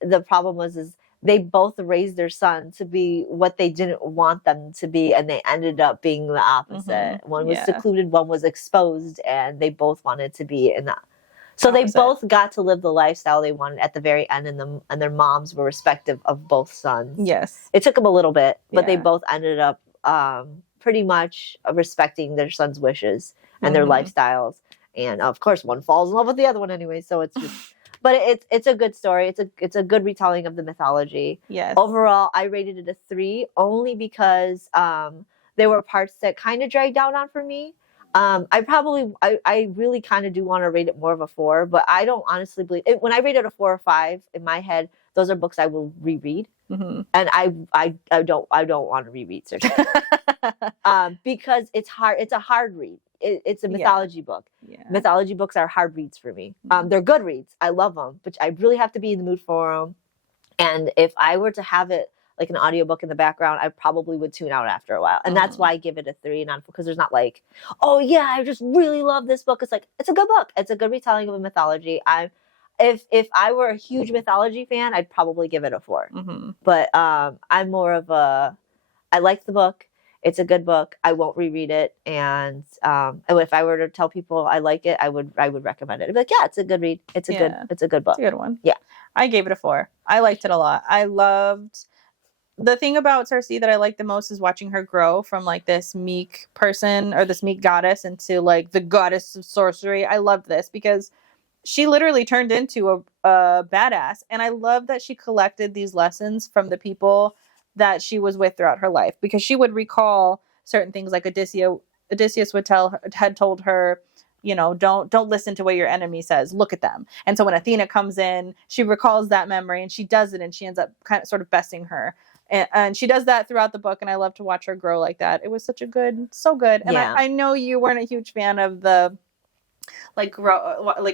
The problem is they both raised their son to be what they didn't want them to be, and they ended up being the opposite. One was secluded, one was exposed, and they both wanted to be in that. So they both got to live the lifestyle they wanted at the very end, and their moms were respective of both sons. Yes. It took them a little bit, but they both ended up pretty much respecting their son's wishes and their lifestyles. And of course, one falls in love with the other one anyway. So it's just, but it's a good story. It's a good retelling of the mythology. Yes. Overall, I rated it a 3 only because there were parts that kind of dragged down on for me. I really kind of do want to rate it more of a 4, but I don't honestly believe it. When I rate it a 4 or 5 in my head, those are books I will reread And I don't want to reread Circe. Because it's hard. It's a hard read. It's a mythology book. Yeah. Mythology books are hard reads for me. They're good reads. I love them, but I really have to be in the mood for them. And if I were to have it like an audiobook in the background, I probably would tune out after a while. And that's why I give it a 3, not because there's not like, oh yeah, I just really love this book. It's like, it's a good book. It's a good retelling of a mythology. If I were a huge mythology fan, I'd probably give it a 4. But I'm more of I like the book. It's a good book. I won't reread it. And if I were to tell people I like it, I would recommend it. I'd be like, yeah, it's a good read. It's a good book. It's a good one. Yeah. I gave it a 4. I liked it a lot. I loved the thing about Circe that I liked the most is watching her grow from like this meek person or this meek goddess into like the goddess of sorcery. I loved this because she literally turned into a badass. And I love that she collected these lessons from the people that she was with throughout her life, because she would recall certain things like Odysseus had told her, you know, don't listen to what your enemy says. Look at them. And so when Athena comes in, she recalls that memory and she does it, and she ends up kind of sort of besting her. And she does that throughout the book. And I love to watch her grow like that. It was so good. And I know you weren't a huge fan of the like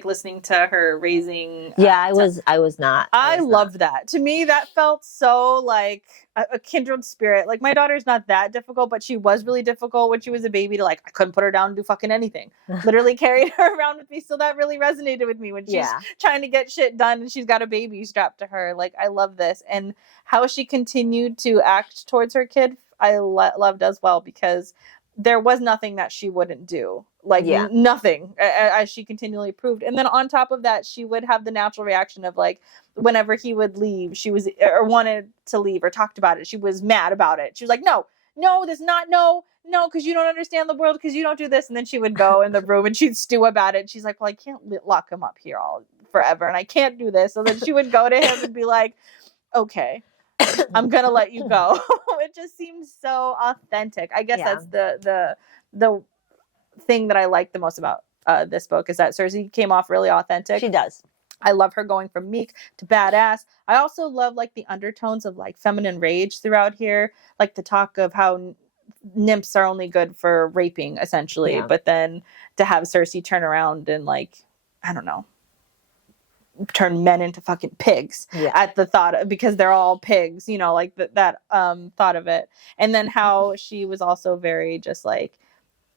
listening to her raising. I was not. I loved that. To me, that felt so like a kindred spirit. Like my daughter's not that difficult, but she was really difficult when she was a baby. To like, I couldn't put her down and do fucking anything. Literally carried her around with me. So that really resonated with me when she's trying to get shit done and she's got a baby strapped to her. Like I love this, and how she continued to act towards her kid. I loved as well, because there was nothing that she wouldn't do. Like nothing, as she continually proved. And then on top of that, she would have the natural reaction of like, whenever he would leave, she was, or wanted to leave or talked about it, she was mad about it. She was like, no, this not, no, because you don't understand the world, because you don't do this. And then she would go in the room and she'd stew about it. And she's like, well, I can't lock him up here all forever, and I can't do this. So then she would go to him and be like, okay, I'm going to let you go. It just seems so authentic. I guess that's the thing that I like the most about this book, is that Circe came off really authentic. She does. I love her going from meek to badass. I also love like the undertones of like feminine rage throughout here, like the talk of how nymphs are only good for raping essentially, but then to have Circe turn around and like, I don't know, turn men into fucking pigs at the thought of, because they're all pigs, you know, like that thought of it. And then how she was also very just like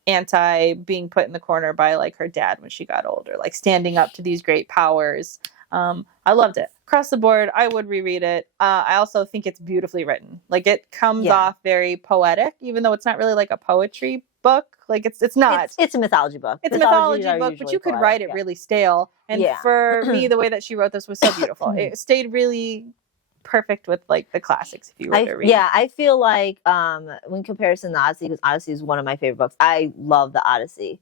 anti being put in the corner by like her dad when she got older, like standing up to these great powers. I loved it across the board. I would reread it. I also think it's beautifully written. Like it comes off very poetic, even though it's not really like a poetry book. Like it's not. It's a mythology book. It's a mythology book, but you could write it really stale. And for me, the way that she wrote this was so beautiful. It stayed really perfect with like the classics if you were to read. I feel like in comparison to Odyssey, because Odyssey is one of my favorite books. I love the Odyssey.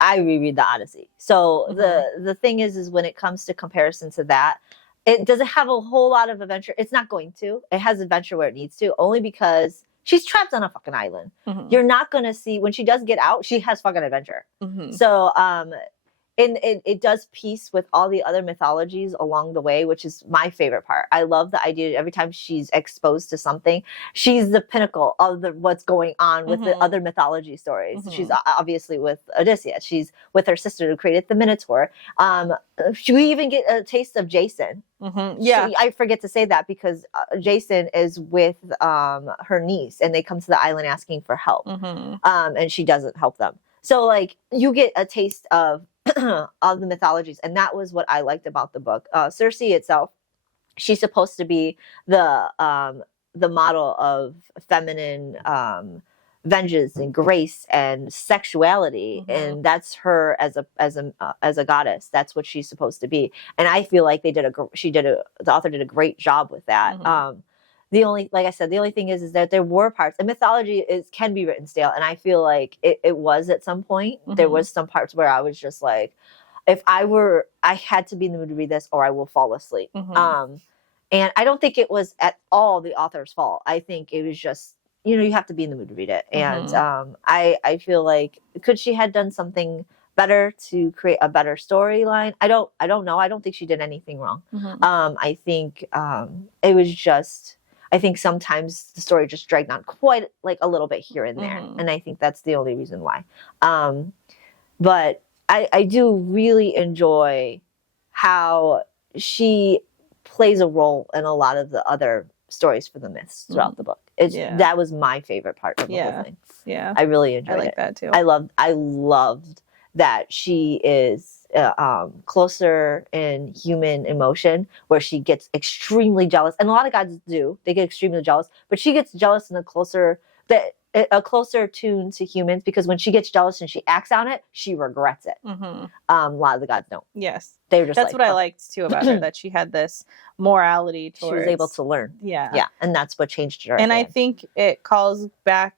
I reread the Odyssey. So the thing is when it comes to comparison to that, it doesn't have a whole lot of adventure. It's not going to. It has adventure where it needs to, only because she's trapped on a fucking island. You're not going to see, when she does get out, she has fucking adventure. So and it does piece with all the other mythologies along the way, which is my favorite part. I love the idea that every time she's exposed to something, she's the pinnacle of what's going on with the other mythology stories. She's obviously with Odysseus. She's with her sister who created the Minotaur. We even get a taste of Jason. I forget to say that because Jason is with her niece, and they come to the island asking for help. And she doesn't help them. So like you get a taste of of the mythologies, and that was what I liked about the book. Circe itself, she's supposed to be the model of feminine vengeance and grace and sexuality, and that's her as a goddess. That's what she's supposed to be, and I feel like the author did a great job with that. The only thing is that there were parts, and mythology can be written stale, and I feel like it was at some point. There was some parts where I was just like, if I had to be in the mood to read this, or I will fall asleep. And I don't think it was at all the author's fault. I think it was just, you have to be in the mood to read it. And I feel like, could she had done something better to create a better storyline. I don't know. I don't think she did anything wrong. I think it was just, I think sometimes the story just dragged on quite like a little bit here and there. And I think that's the only reason why. But I do really enjoy how she plays a role in a lot of the other stories for the myths throughout the book. That was my favorite part of the whole thing. Yeah. I really enjoyed it. That too. I loved that she is closer in human emotion, where she gets extremely jealous, and a lot of gods do. They get extremely jealous, but she gets jealous in a closer tune to humans, because when she gets jealous and she acts on it, she regrets it. A lot of the gods don't. Yes, they were just. That's what I liked too about her, that she had this morality towards. She was able to learn. Yeah, and that's what changed her. And I think it called back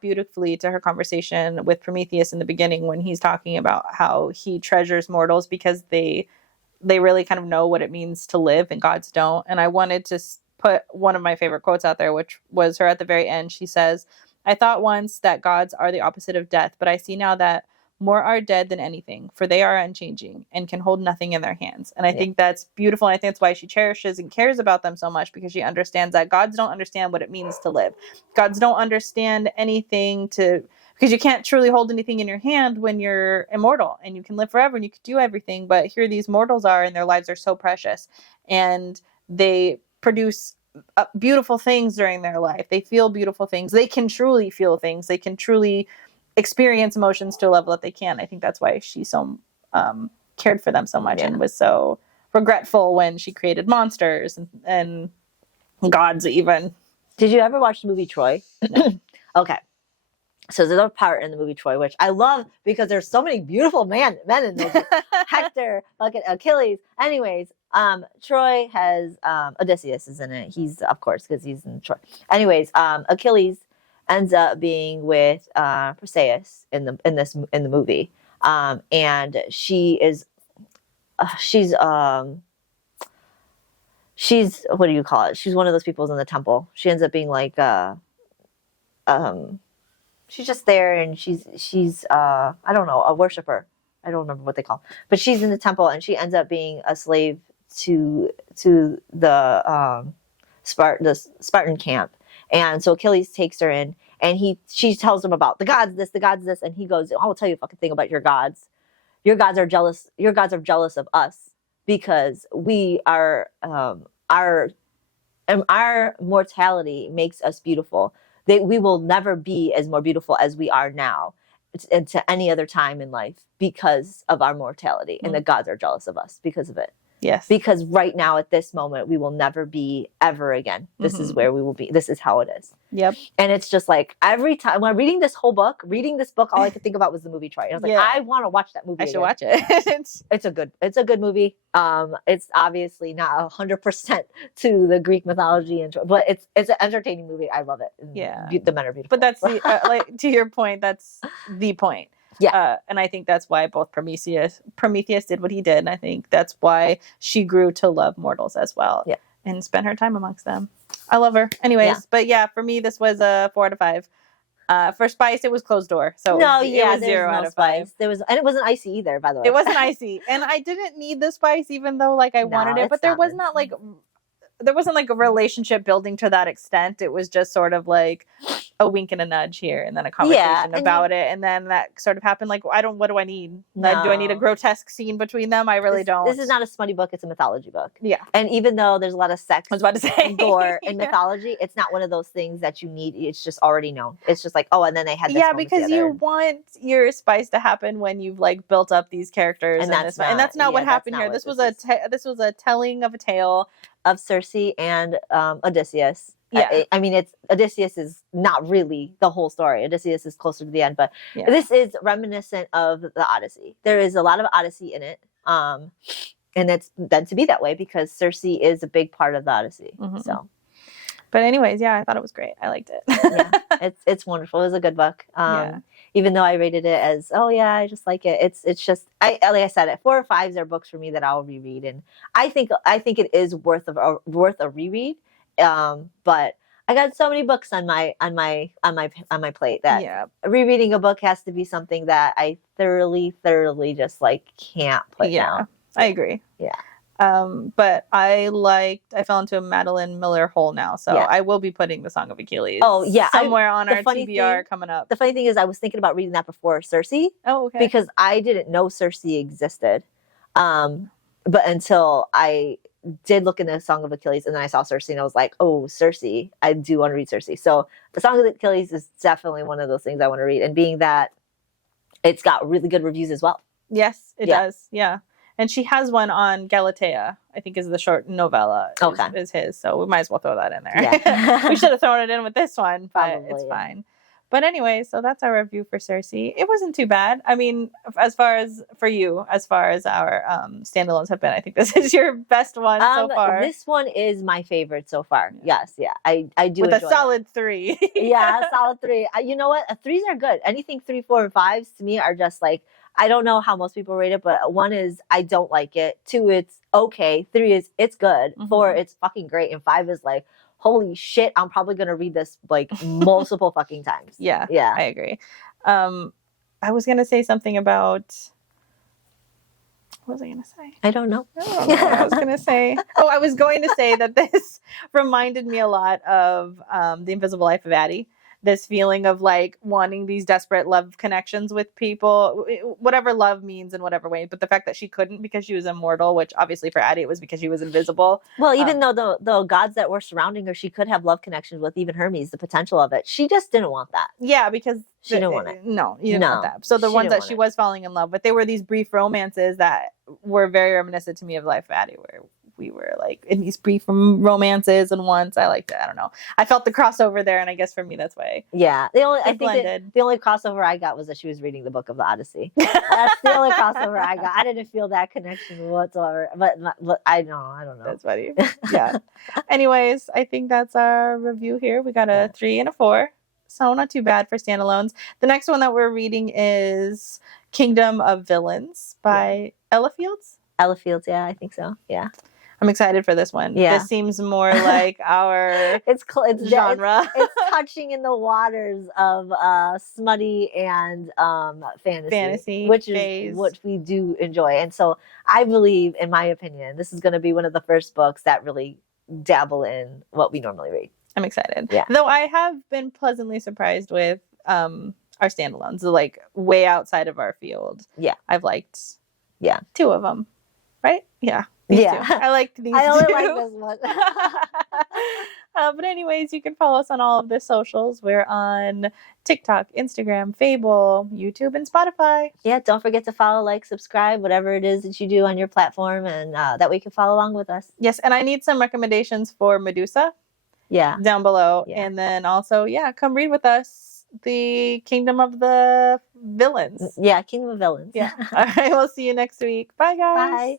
beautifully to her conversation with Prometheus in the beginning, when he's talking about how he treasures mortals because they really kind of know what it means to live and gods don't. And I wanted to put one of my favorite quotes out there, which was her at the very end. She says, "I thought once that gods are the opposite of death, but I see now that more are dead than anything, for they are unchanging and can hold nothing in their hands." And I think that's beautiful. And I think that's why she cherishes and cares about them so much, because she understands that gods don't understand what it means to live. Gods don't understand anything because you can't truly hold anything in your hand when you're immortal and you can live forever and you can do everything. But here these mortals are, and their lives are so precious, and they produce beautiful things during their life. They feel beautiful things. They can truly feel things. They can truly experience emotions to a level that they can. I think that's why she so cared for them so much, and was so regretful when she created monsters and gods even. Did you ever watch the movie Troy? No. Okay. So there's a part in the movie Troy, which I love because there's so many beautiful men in this. Hector, Achilles. Anyways, Troy has Odysseus is in it. He's, of course, because he's in Troy. Anyways, Achilles ends up being with Perseus in the movie, and she's what do you call it? She's one of those people in the temple. She ends up being like she's just there, and she's I don't know, a worshiper. I don't remember what they call, but she's in the temple, and she ends up being a slave to the Spartan camp. And so Achilles takes her in, and she tells him about the gods this, and he goes, "I will tell you a fucking thing about your gods. Your gods are jealous. Your gods are jealous of us because we are our mortality makes us beautiful. We will never be as more beautiful as we are now, and to any other time in life, because of our mortality, and the gods are jealous of us because of it." Yes. Because right now, at this moment, we will never be ever again. This is where we will be. This is how it is. Yep. And it's just like every time when I'm reading this book, all I could think about was the movie Troy. And I was like, I want to watch that movie. I should watch it. It's a good movie. It's obviously not 100% to the Greek mythology, but it's an entertaining movie. I love it. Yeah. The men are beautiful. But that's the like, to your point, that's the point. Yeah. And I think that's why both Prometheus did what he did. And I think that's why she grew to love mortals as well. Yeah. And spend her time amongst them. I love her. Anyways, but yeah, for me, this was a 4 out of 5. For Spice, it was closed door. So it was 0 out of 5. And it wasn't icy either, by the way. It wasn't icy. And I didn't need the spice, even though I wanted it. But there wasn't like a relationship building to that extent. It was just sort of like a wink and a nudge here, and then a conversation about it, and then that sort of happened. Like, what do I need? No. Do I need a grotesque scene between them? I really don't. This is not a smutty book; it's a mythology book. Yeah, and even though there's a lot of sex, I was about to say, and gore in mythology, it's not one of those things that you need. It's just already known. It's just like, oh, and then they had this because together. You want your spice to happen when you've built up these characters, and that's not what happened here. This was a telling of a tale of Circe and Odysseus. Yeah. I mean, Odysseus is not really the whole story. Odysseus is closer to the end, but this is reminiscent of the Odyssey. There is a lot of Odyssey in it. And it's meant to be that way because Circe is a big part of the Odyssey. So, but anyways, I thought it was great. I liked it. It's wonderful. It was a good book. Even though I rated it as, I just like it. It's just, like I said, 4 or 5s are books for me that I'll reread, and I think it is worth a reread. But I got so many books on my plate that rereading a book has to be something that I thoroughly just like can't put down. I agree. Yeah. But I fell into a Madeline Miller hole now, so I will be putting The Song of Achilles. Oh yeah, somewhere on our TBR coming up. The funny thing is, I was thinking about reading that before Circe. Oh, okay. Because I didn't know Circe existed, but until I did look into Song of Achilles and then I saw Circe and I was like, oh, Circe, I do want to read Circe. So The Song of Achilles is definitely one of those things I want to read, and being that it's got really good reviews as well. Yes, it does. Yeah. And she has one on Galatea, I think is the short novella is his. So we might as well throw that in there. Yeah. We should have thrown it in with this one, but probably, it's fine. But anyway, so that's our review for Circe. It wasn't too bad. I mean, as far as our standalones have been, I think this is your best one so far. This one is my favorite so far. Yes, yeah. I do with a solid 3. Yeah, a solid 3. You know what? 3s are good. Anything 3, 4, and 5s to me are just like, I don't know how most people rate it, but 1 is I don't like it. 2, it's okay. 3 is it's good. 4, it's fucking great. And 5 is like, holy shit, I'm probably going to read this like multiple fucking times. Yeah, I agree. I was going to say something about, what was I going to say? I don't know. I don't know what I was going to say. Oh, I was going to say that this reminded me a lot of The Invisible Life of Addie. This feeling of like wanting these desperate love connections with people, whatever love means in whatever way. But the fact that she couldn't because she was immortal, which obviously for Addie it was because she was invisible. Well, even though the gods that were surrounding her, she could have love connections with, even Hermes, the potential of it. She just didn't want that. Yeah, because she didn't want it. No, you didn't want that. So the ones that she was falling in love with, they were these brief romances that were very reminiscent to me of Life of Addie, where we were like in these brief romances, and once I liked it. I don't know. I felt the crossover there, and I guess for me that's why. Yeah, the only crossover I got was that she was reading the Book of the Odyssey. That's the only crossover I got. I didn't feel that connection whatsoever. But I don't know. That's funny. Yeah. Anyways, I think that's our review here. We got a 3 and a 4. So not too bad for standalones. The next one that we're reading is Kingdom of Villains by Ella Fields. Ella Fields, yeah, I think so. Yeah. I'm excited for this one. Yeah. This seems more like our it's genre. It's touching in the waters of smutty and fantasy, which is what we do enjoy. And so I believe, in my opinion, this is going to be one of the first books that really dabble in what we normally read. I'm excited. Yeah. Though I have been pleasantly surprised with our standalones, like way outside of our field. Yeah. I've liked 2 of them. Right? Yeah. These 2. I liked these 2. I only like this one. But anyways, you can follow us on all of the socials. We're on TikTok, Instagram, Fable, YouTube, and Spotify. Yeah, don't forget to follow, like, subscribe, whatever it is that you do on your platform, and that way you can follow along with us. Yes, and I need some recommendations for Medusa. Yeah. Down below. Yeah. And then also, come read with us the Kingdom of the Villains. Yeah, Kingdom of Villains. Yeah. All right, we'll see you next week. Bye, guys. Bye.